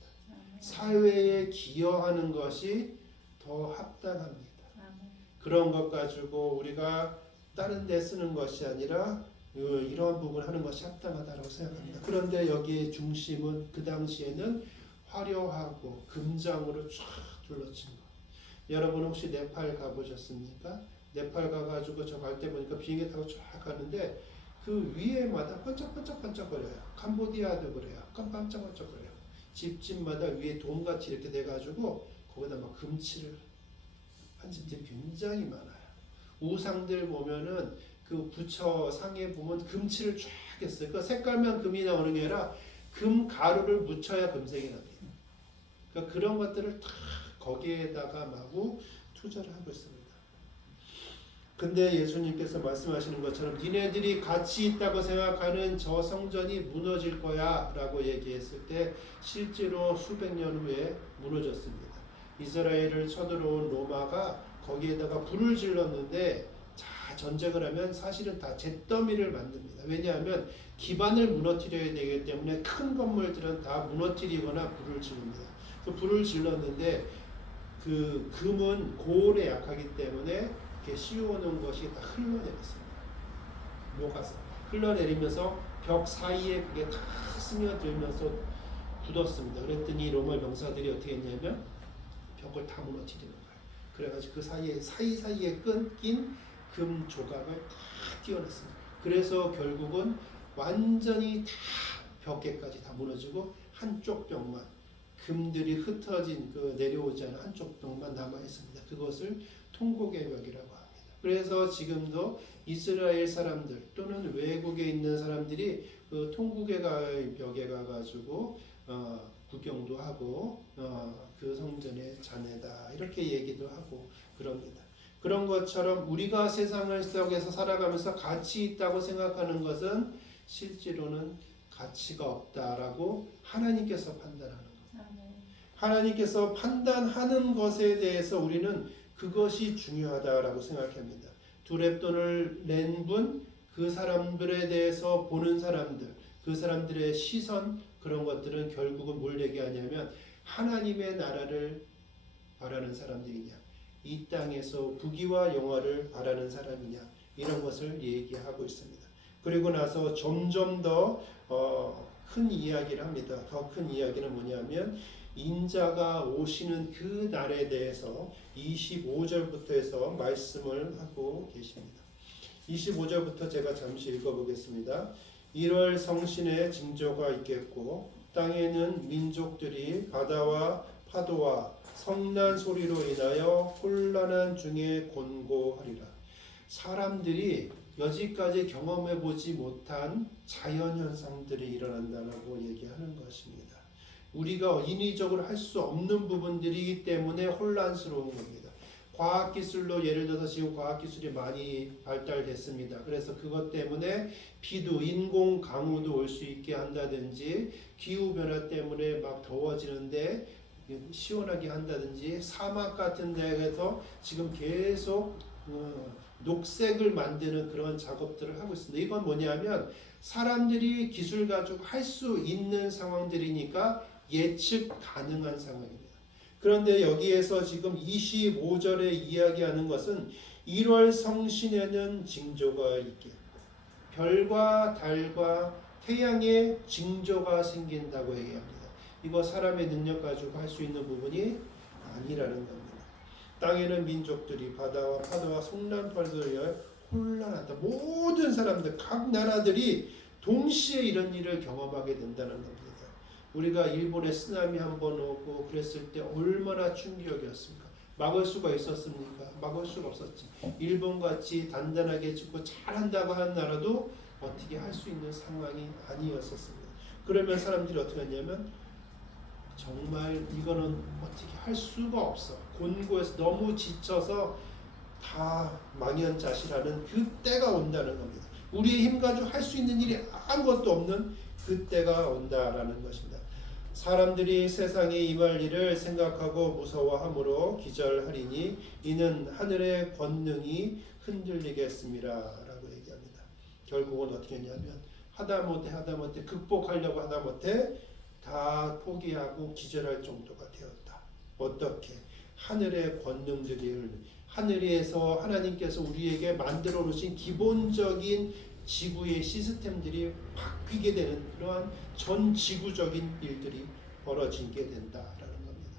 사회에 기여하는 것이 더 합당합니다. 그런 것 가지고 우리가 다른 데 쓰는 것이 아니라 이러한 부분을 하는 것이 합당하다고 생각합니다. 그런데 여기에 중심은 그 당시에는 화려하고 금장으로 쫙 둘러친 것. 여러분 혹시 네팔 가보셨습니까? 네팔 가가지고 저 갈 때 보니까 비행기 타고 쫙 가는데 그 위에마다 반짝반짝거려요. 캄보디아도 그래요. 반짝반짝거려요. 집집마다 위에 돔같이 이렇게 돼가지고 거기다 막 금칠을 한 집들이 굉장히 많아요. 우상들 보면은 그 부처 상에 보면 금칠을 쫙 했어요. 그 색깔만 금이 나오는 게 아니라 금 가루를 묻혀야 금색이 납니다. 그러니까 그런 것들을 다 거기에다가 마구 투자를 하고 있습니다. 근데 예수님께서 말씀하시는 것처럼 니네들이 가치 있다고 생각하는 저 성전이 무너질 거야 라고 얘기했을 때 실제로 수백 년 후에 무너졌습니다. 이스라엘을 쳐들어온 로마가 거기에다가 불을 질렀는데 전쟁을 하면 사실은 다 잿더미를 만듭니다. 왜냐하면 기반을 무너뜨려야 되기 때문에 큰 건물들은 다 무너뜨리거나 불을 지릅니다. 그 불을 질렀는데 그 금은 고온에 약하기 때문에 이렇게 씌워놓은 것이 다 흘러내렸습니다. 녹아서 흘러내리면서 벽 사이에 그게 다 스며들면서 굳었습니다. 그랬더니 로마 병사들이 어떻게 했냐면 벽을 다 무너뜨리는 거예요. 그래가지고 그 사이사이에 끊긴 금 조각을 다 띄어냈습니다. 그래서 결국은 완전히 다 벽에까지 다 무너지고 한쪽 벽만 금들이 흩어진 그 내려오지 않은 한쪽 벽만 남아 있습니다. 그것을 통곡의 벽이라고 합니다. 그래서 지금도 이스라엘 사람들 또는 외국에 있는 사람들이 그 통곡의 벽에 가가지고 구경도 하고 그 성전의 자네다 이렇게 얘기도 하고 그럽니다. 그런 것처럼 우리가 세상을 속에서 살아가면서 가치 있다고 생각하는 것은 실제로는 가치가 없다라고 하나님께서 판단하는 겁니다. 하나님께서 판단하는 것에 대해서 우리는 그것이 중요하다라고 생각합니다. 두 렙돈을 낸 분, 그 사람들에 대해서 보는 사람들, 그 사람들의 시선 그런 것들은 결국은 뭘 얘기하냐면 하나님의 나라를 바라는 사람들이냐 이 땅에서 부귀와 영화를 바라는 사람이냐 이런 것을 얘기하고 있습니다. 그리고 나서 점점 더 큰 이야기를 합니다. 더 큰 이야기는 뭐냐면 인자가 오시는 그 날에 대해서 25절부터 해서 말씀을 하고 계십니다. 25절부터 제가 잠시 읽어보겠습니다. 1월 성신의 징조가 있겠고 땅에는 민족들이 바다와 파도와 성난 소리로 인하여 혼란한 중에 곤고하리라. 사람들이 여지까지 경험해보지 못한 자연현상들이 일어난다고 얘기하는 것입니다. 우리가 인위적으로 할 수 없는 부분들이기 때문에 혼란스러운 겁니다. 과학기술로 예를 들어서 지금 과학기술이 많이 발달됐습니다. 그래서 그것 때문에 비도 인공 강우도 올 수 있게 한다든지 기후변화 때문에 막 더워지는데 시원하게 한다든지 사막 같은 데에서 지금 계속 녹색을 만드는 그런 작업들을 하고 있습니다. 이건 뭐냐면 사람들이 기술 가지고 할 수 있는 상황들이니까 예측 가능한 상황입니다. 그런데 여기에서 지금 25절에 이야기하는 것은 1월 성신에는 징조가 있겠고 별과 달과 태양의 징조가 생긴다고 얘기합니다. 이거 사람의 능력 가지고 할 수 있는 부분이 아니라는 겁니다. 땅에는 민족들이 바다와 파도와 성난파도에 혼란하다. 모든 사람들, 각 나라들이 동시에 이런 일을 경험하게 된다는 겁니다. 우리가 일본에 쓰나미 한번 오고 그랬을 때 얼마나 충격이었습니까? 막을 수가 있었습니까? 막을 수가 없었지. 일본같이 단단하게 짓고 잘한다고 하는 나라도 어떻게 할 수 있는 상황이 아니었었습니다. 그러면 사람들이 어떻게 했냐면 정말 이거는 어떻게 할 수가 없어. 곤고해서 너무 지쳐서 다 망연자실하는 그 때가 온다는 겁니다. 우리의 힘 가지고 할 수 있는 일이 아무것도 없는 그 때가 온다라는 것입니다. 사람들이 세상에 임할 일을 생각하고 무서워함으로 기절하리니 이는 하늘의 권능이 흔들리겠습니다 라고 얘기합니다. 결국은 어떻게 했냐면 하다못해 극복하려고 하다못해 다 포기하고 기절할 정도가 되었다. 어떻게? 하늘의 권능들이 하늘에서 하나님께서 우리에게 만들어 놓으신 기본적인 지구의 시스템들이 바뀌게 되는 그러한 전 지구적인 일들이 벌어지게 된다라는 겁니다.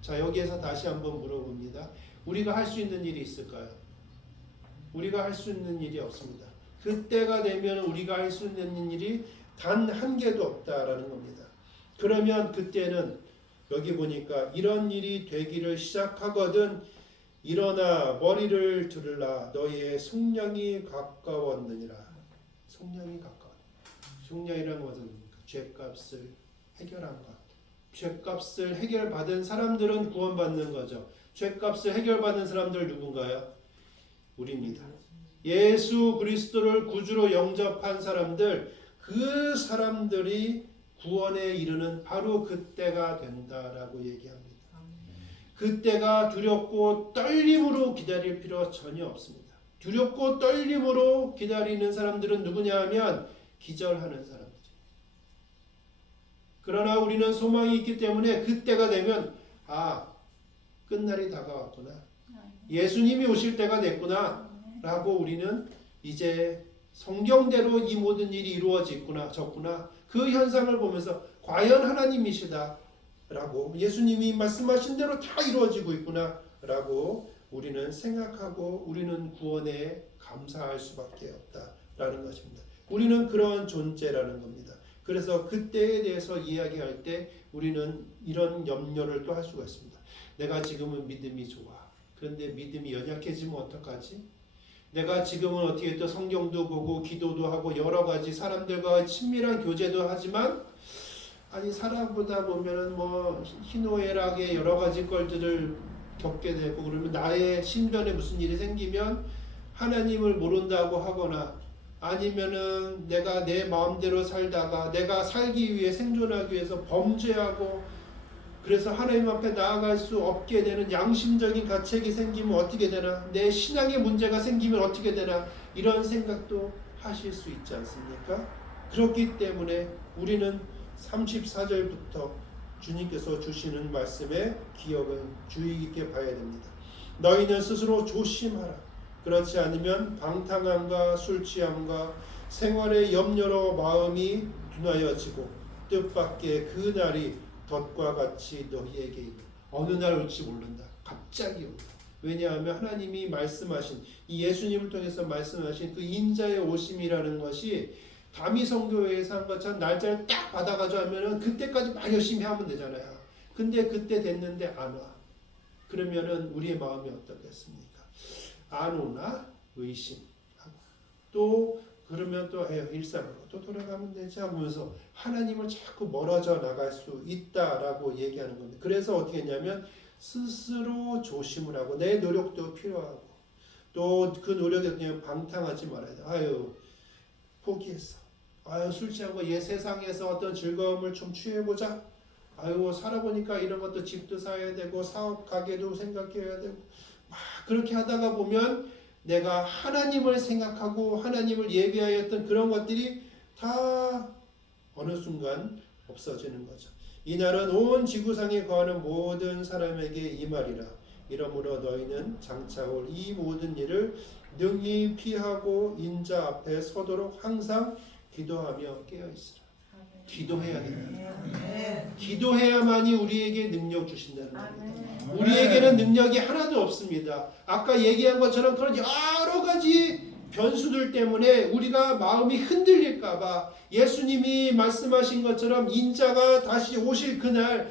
자, 여기에서 다시 한번 물어봅니다. 우리가 할 수 있는 일이 있을까요? 우리가 할 수 있는 일이 없습니다. 그때가 되면 우리가 할 수 있는 일이 단 한 개도 없다라는 겁니다. 그러면 그때는 여기 보니까 이런 일이 되기를 시작하거든 일어나 머리를 들으라 너희의 속량이 가까웠느니라. 속량이 가까워. 속량이라는 것은 죄값을 해결한 것. 죄값을 해결받은 사람들은 구원받는 거죠. 죄값을 해결받은 사람들 누군가요? 우리입니다. 예수 그리스도를 구주로 영접한 사람들, 그 사람들이 구원에 이르는 바로 그때가 된다라고 얘기합니다. 그때가 두렵고 떨림으로 기다릴 필요 전혀 없습니다. 두렵고 떨림으로 기다리는 사람들은 누구냐 하면 기절하는 사람이죠. 그러나 우리는 소망이 있기 때문에 그때가 되면 끝날이 다가왔구나. 예수님이 오실 때가 됐구나 라고 우리는 이제 성경대로 이 모든 일이 이루어졌구나 그 현상을 보면서 과연 하나님이시다 라고 예수님이 말씀하신 대로 다 이루어지고 있구나 라고 우리는 생각하고 우리는 구원에 감사할 수밖에 없다라는 것입니다. 우리는 그런 존재라는 겁니다. 그래서 그때에 대해서 이야기할 때 우리는 이런 염려를 또 할 수가 있습니다. 내가 지금은 믿음이 좋아. 그런데 믿음이 연약해지면 어떡하지? 내가 지금은 어떻게 또 성경도 보고 기도도 하고 여러 가지 사람들과 친밀한 교제도 하지만 살아보다 보면은 희노애락의 여러 가지 걸들을 겪게 되고 그러면 나의 신변에 무슨 일이 생기면 하나님을 모른다고 하거나 아니면은 내가 내 마음대로 살다가 내가 살기 위해 생존하기 위해서 범죄하고 그래서 하나님 앞에 나아갈 수 없게 되는 양심적인 가책이 생기면 어떻게 되나? 내 신앙의 문제가 생기면 어떻게 되나? 이런 생각도 하실 수 있지 않습니까? 그렇기 때문에 우리는 34절부터 주님께서 주시는 말씀에 기억은 주의 깊게 봐야 됩니다. 너희는 스스로 조심하라. 그렇지 않으면 방탕함과 술 취함과 생활의 염려로 마음이 둔하여지고 뜻밖의 그 날이 덫과 같이 너희에게 이르. 어느 날 올지 모른다. 갑자기 온다. 왜냐하면 하나님이 말씀하신 이 예수님을 통해서 말씀하신 그 인자의 오심이라는 것이 다미성교회에서 한 것처럼 날짜를 딱 받아가지고 하면은 그때까지 막 열심히 하면 되잖아요. 근데 그때 됐는데 안 와. 그러면은 우리의 마음이 어떻겠습니까? 안 오나 의심하고 또 그러면 또 일상으로 또 돌아가면 되지 하면서 하나님을 자꾸 멀어져 나갈 수 있다라고 얘기하는 겁니다. 그래서 어떻게 했냐면 스스로 조심을 하고 내 노력도 필요하고 또 그 노력에 그냥 방탕하지 말아야 돼. 아유 포기했어. 아유 술 취한 거 얘 세상에서 어떤 즐거움을 좀 취해보자. 아유 살아보니까 이런 것도 집도 사야 되고 사업 가게도 생각해야 되고 막 그렇게 하다가 보면 내가 하나님을 생각하고 하나님을 예비하였던 그런 것들이 다 어느 순간 없어지는 거죠. 이날은 온 지구상에 거하는 모든 사람에게 이 말이라. 이러므로 너희는 장차 올 이 모든 일을 능히 피하고 인자 앞에 서도록 항상 기도하며 깨어있으라. 기도해야 된다. 기도해야만이 우리에게 능력 주신다는 겁니다. 우리에게는 능력이 하나도 없습니다. 아까 얘기한 것처럼 그런 여러 가지 변수들 때문에 우리가 마음이 흔들릴까봐 예수님이 말씀하신 것처럼 인자가 다시 오실 그날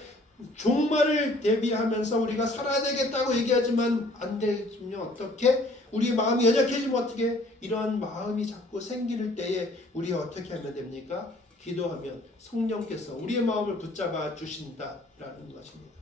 종말을 대비하면서 우리가 살아야 되겠다고 얘기하지만 안 되면 어떻게? 우리 마음이 연약해지면 어떻게? 이런 마음이 자꾸 생길 때에 우리 어떻게 하면 됩니까? 기도하면 성령께서 우리의 마음을 붙잡아 주신다라는 것입니다.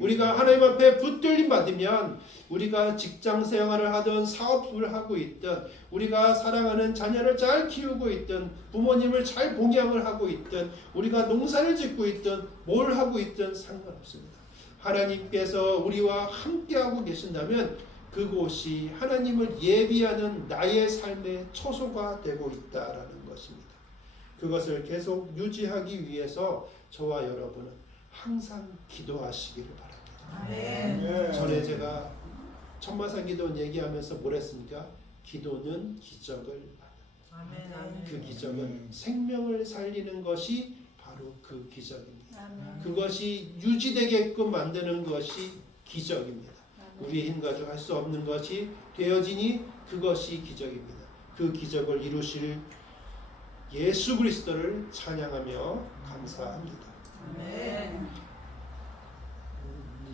우리가 하나님 앞에 붙들림 받으면 우리가 직장 생활을 하든 사업을 하고 있든 우리가 사랑하는 자녀를 잘 키우고 있든 부모님을 잘 봉양을 하고 있든 우리가 농사를 짓고 있든 뭘 하고 있든 상관없습니다. 하나님께서 우리와 함께하고 계신다면 그곳이 하나님을 예비하는 나의 삶의 처소가 되고 있다라는 것입니다. 그것을 계속 유지하기 위해서 저와 여러분은 항상 기도하시기를 바랍니다. 전에 제가 천마산기도 얘기하면서 뭘 했습니까? 기도는 기적을 받아. 그 기적은 생명을 살리는 것이 바로 그 기적입니다. 그것이 유지되게끔 만드는 것이 기적입니다. 우리의 힘 가지고 할 수 없는 것이 되어지니 그것이 기적입니다. 그 기적을 이루실 예수 그리스도를 찬양하며 감사합니다.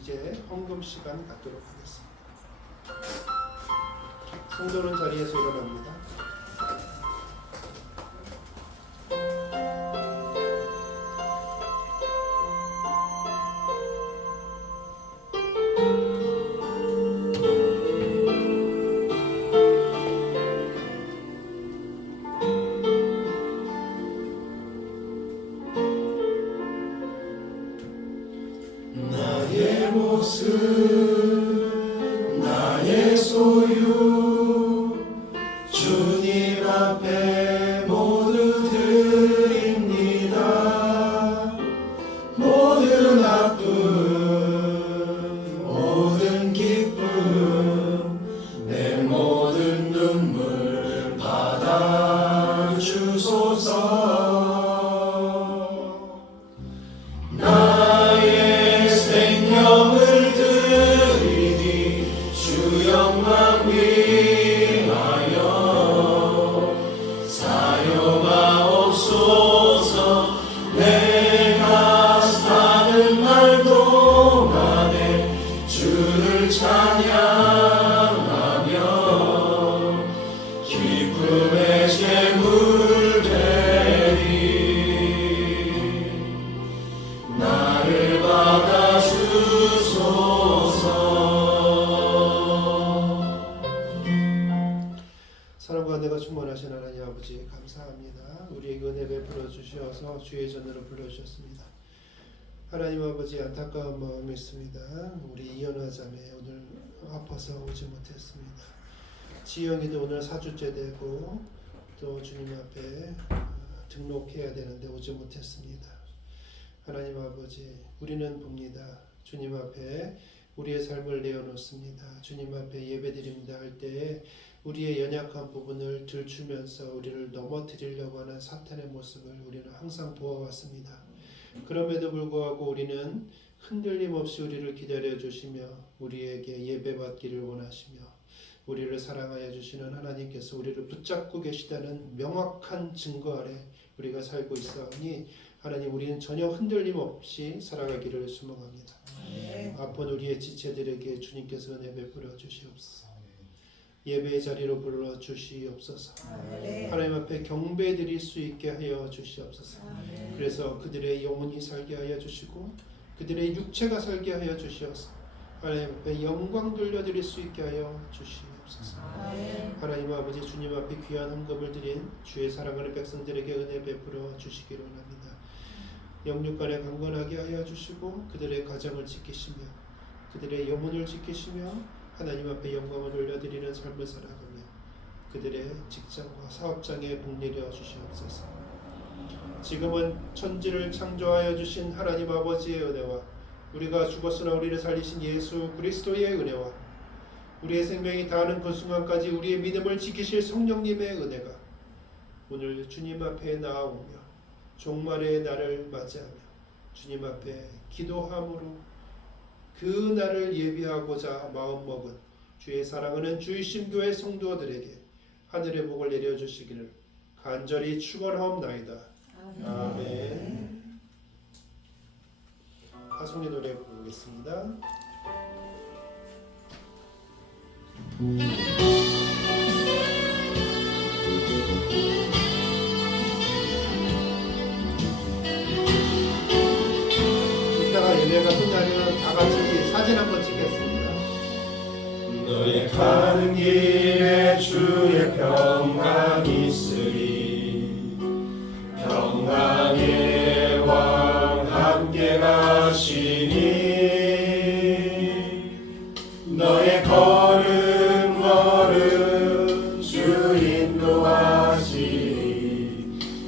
이제 헌금 시간 갖도록 하겠습니다. 성도는 자리에서 일어납니다. 나의 모습 나의 소유 주님 앞에 모두 드립니다. 모든 아픔 모든 기쁨 내 모든 눈물 받아 주소서. 나의 생명을 드리니 주 영광 위하여 사용하옵소서. 내가 사는 날 동안에 주를 찬양하며 기쁨의 제물 되리. 나를 받아 주소서. 사랑과 은혜가 충만하신 하나님 아버지 감사합니다. 우리에게 은혜 베풀어 주셔서 주의 전으로 불러주셨습니다. 하나님 아버지 안타까운 마음이 있습니다. 우리 이현화 자매 오늘 아파서 오지 못했습니다. 지영이도 오늘 4주째 되고 또 주님 앞에 등록해야 되는데 오지 못했습니다. 하나님 아버지 우리는 봅니다. 주님 앞에 우리의 삶을 내어놓습니다. 주님 앞에 예배드립니다 할 때에 우리의 연약한 부분을 들추면서 우리를 넘어뜨리려고 하는 사탄의 모습을 우리는 항상 보아왔습니다. 그럼에도 불구하고 우리는 흔들림 없이 우리를 기다려 주시며 우리에게 예배받기를 원하시며 우리를 사랑하여 주시는 하나님께서 우리를 붙잡고 계시다는 명확한 증거 아래 우리가 살고 있사오니 하나님, 우리는 전혀 흔들림 없이 살아가기를 소망합니다. 아픈 우리의 지체들에게 주님께서 은혜 베풀어 주시옵소서. 예배의 자리로 불러 주시옵소서. 하나님 앞에 경배 드릴 수 있게 하여 주시옵소서. 그래서 그들의 영혼이 살게 하여 주시고 그들의 육체가 살게 하여 주시옵소서. 하나님 앞에 영광 돌려드릴 수 있게 하여 주시옵소서. 하나님 아버지, 주님 앞에 귀한 헌금을 드린 주의 사랑하는 백성들에게 은혜 베풀어 주시기를 원합니다. 영육간에 강건하게 하여 주시고 그들의 가정을 지키시며 그들의 영혼을 지키시며 하나님 앞에 영광을 돌려드리는 삶을 살아가며 그들의 직장과 사업장에 복내려 주시옵소서. 지금은 천지를 창조하여 주신 하나님 아버지의 은혜와 우리가 죽었으나 우리를 살리신 예수 그리스도의 은혜와 우리의 생명이 다하는 그 순간까지 우리의 믿음을 지키실 성령님의 은혜가 오늘 주님 앞에 나아오며 종말의 날을 맞이하며 주님 앞에 기도함으로 그 날을 예비하고자 마음먹은 주의 사랑하는 주일신교회 성도들에게 하늘의 복을 내려주시기를 간절히 축원하옵나이다. 아멘. 하송의 노래 부르겠습니다. 이따가 예배가 끝나면 다 같이 사진 한번 찍겠습니다. 너의 가는 길에 주의 평강이 있으리. 평강의 왕 함께 가시니 너의 걸음 주 인도하시니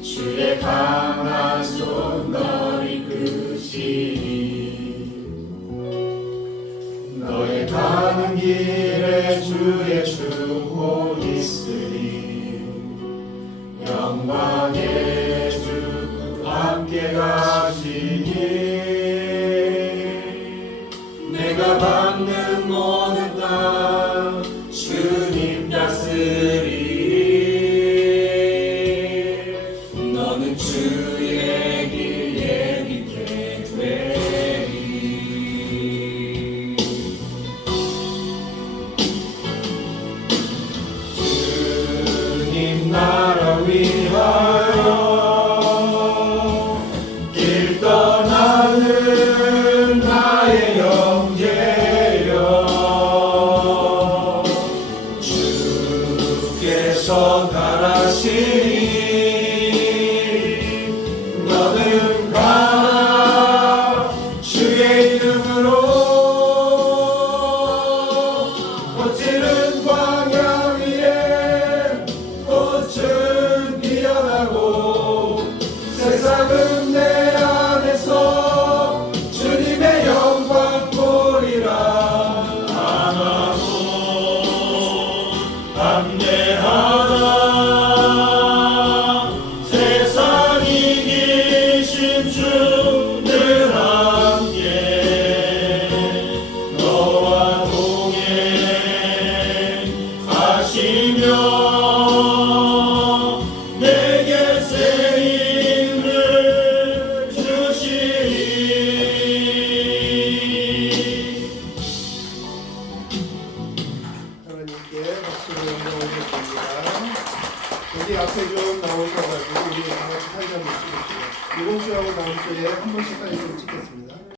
주의 강한 손 너를 이끄시니 너의 가는 길에 주의 축복 있으리. 영광의 주 함께 가시니 내가 받는 모든 땅 주님 다스리리. 너는 주의 길 예비케 되리. 주님 나라 위하여 길 떠나는 나의 형제여, 주께서 가라시니 너는 가라. 주의 이름으로 거칠은 광야 위에 꽃은 피어나고 세상은 내 안에서 주님의 영광 보리라. 하나도 담대하다. 세상 이기신 주늘 함께 너와 동행하시며 내게 새 힘을 주시리. 하나님께 박수로 영광을 드립니다. 여기 앞에 좀 나오셔가지고 우리 다 같이 사진 한번 찍을게요. 이번 주하고 다음 주에 한 번씩 사진 좀 찍겠습니다.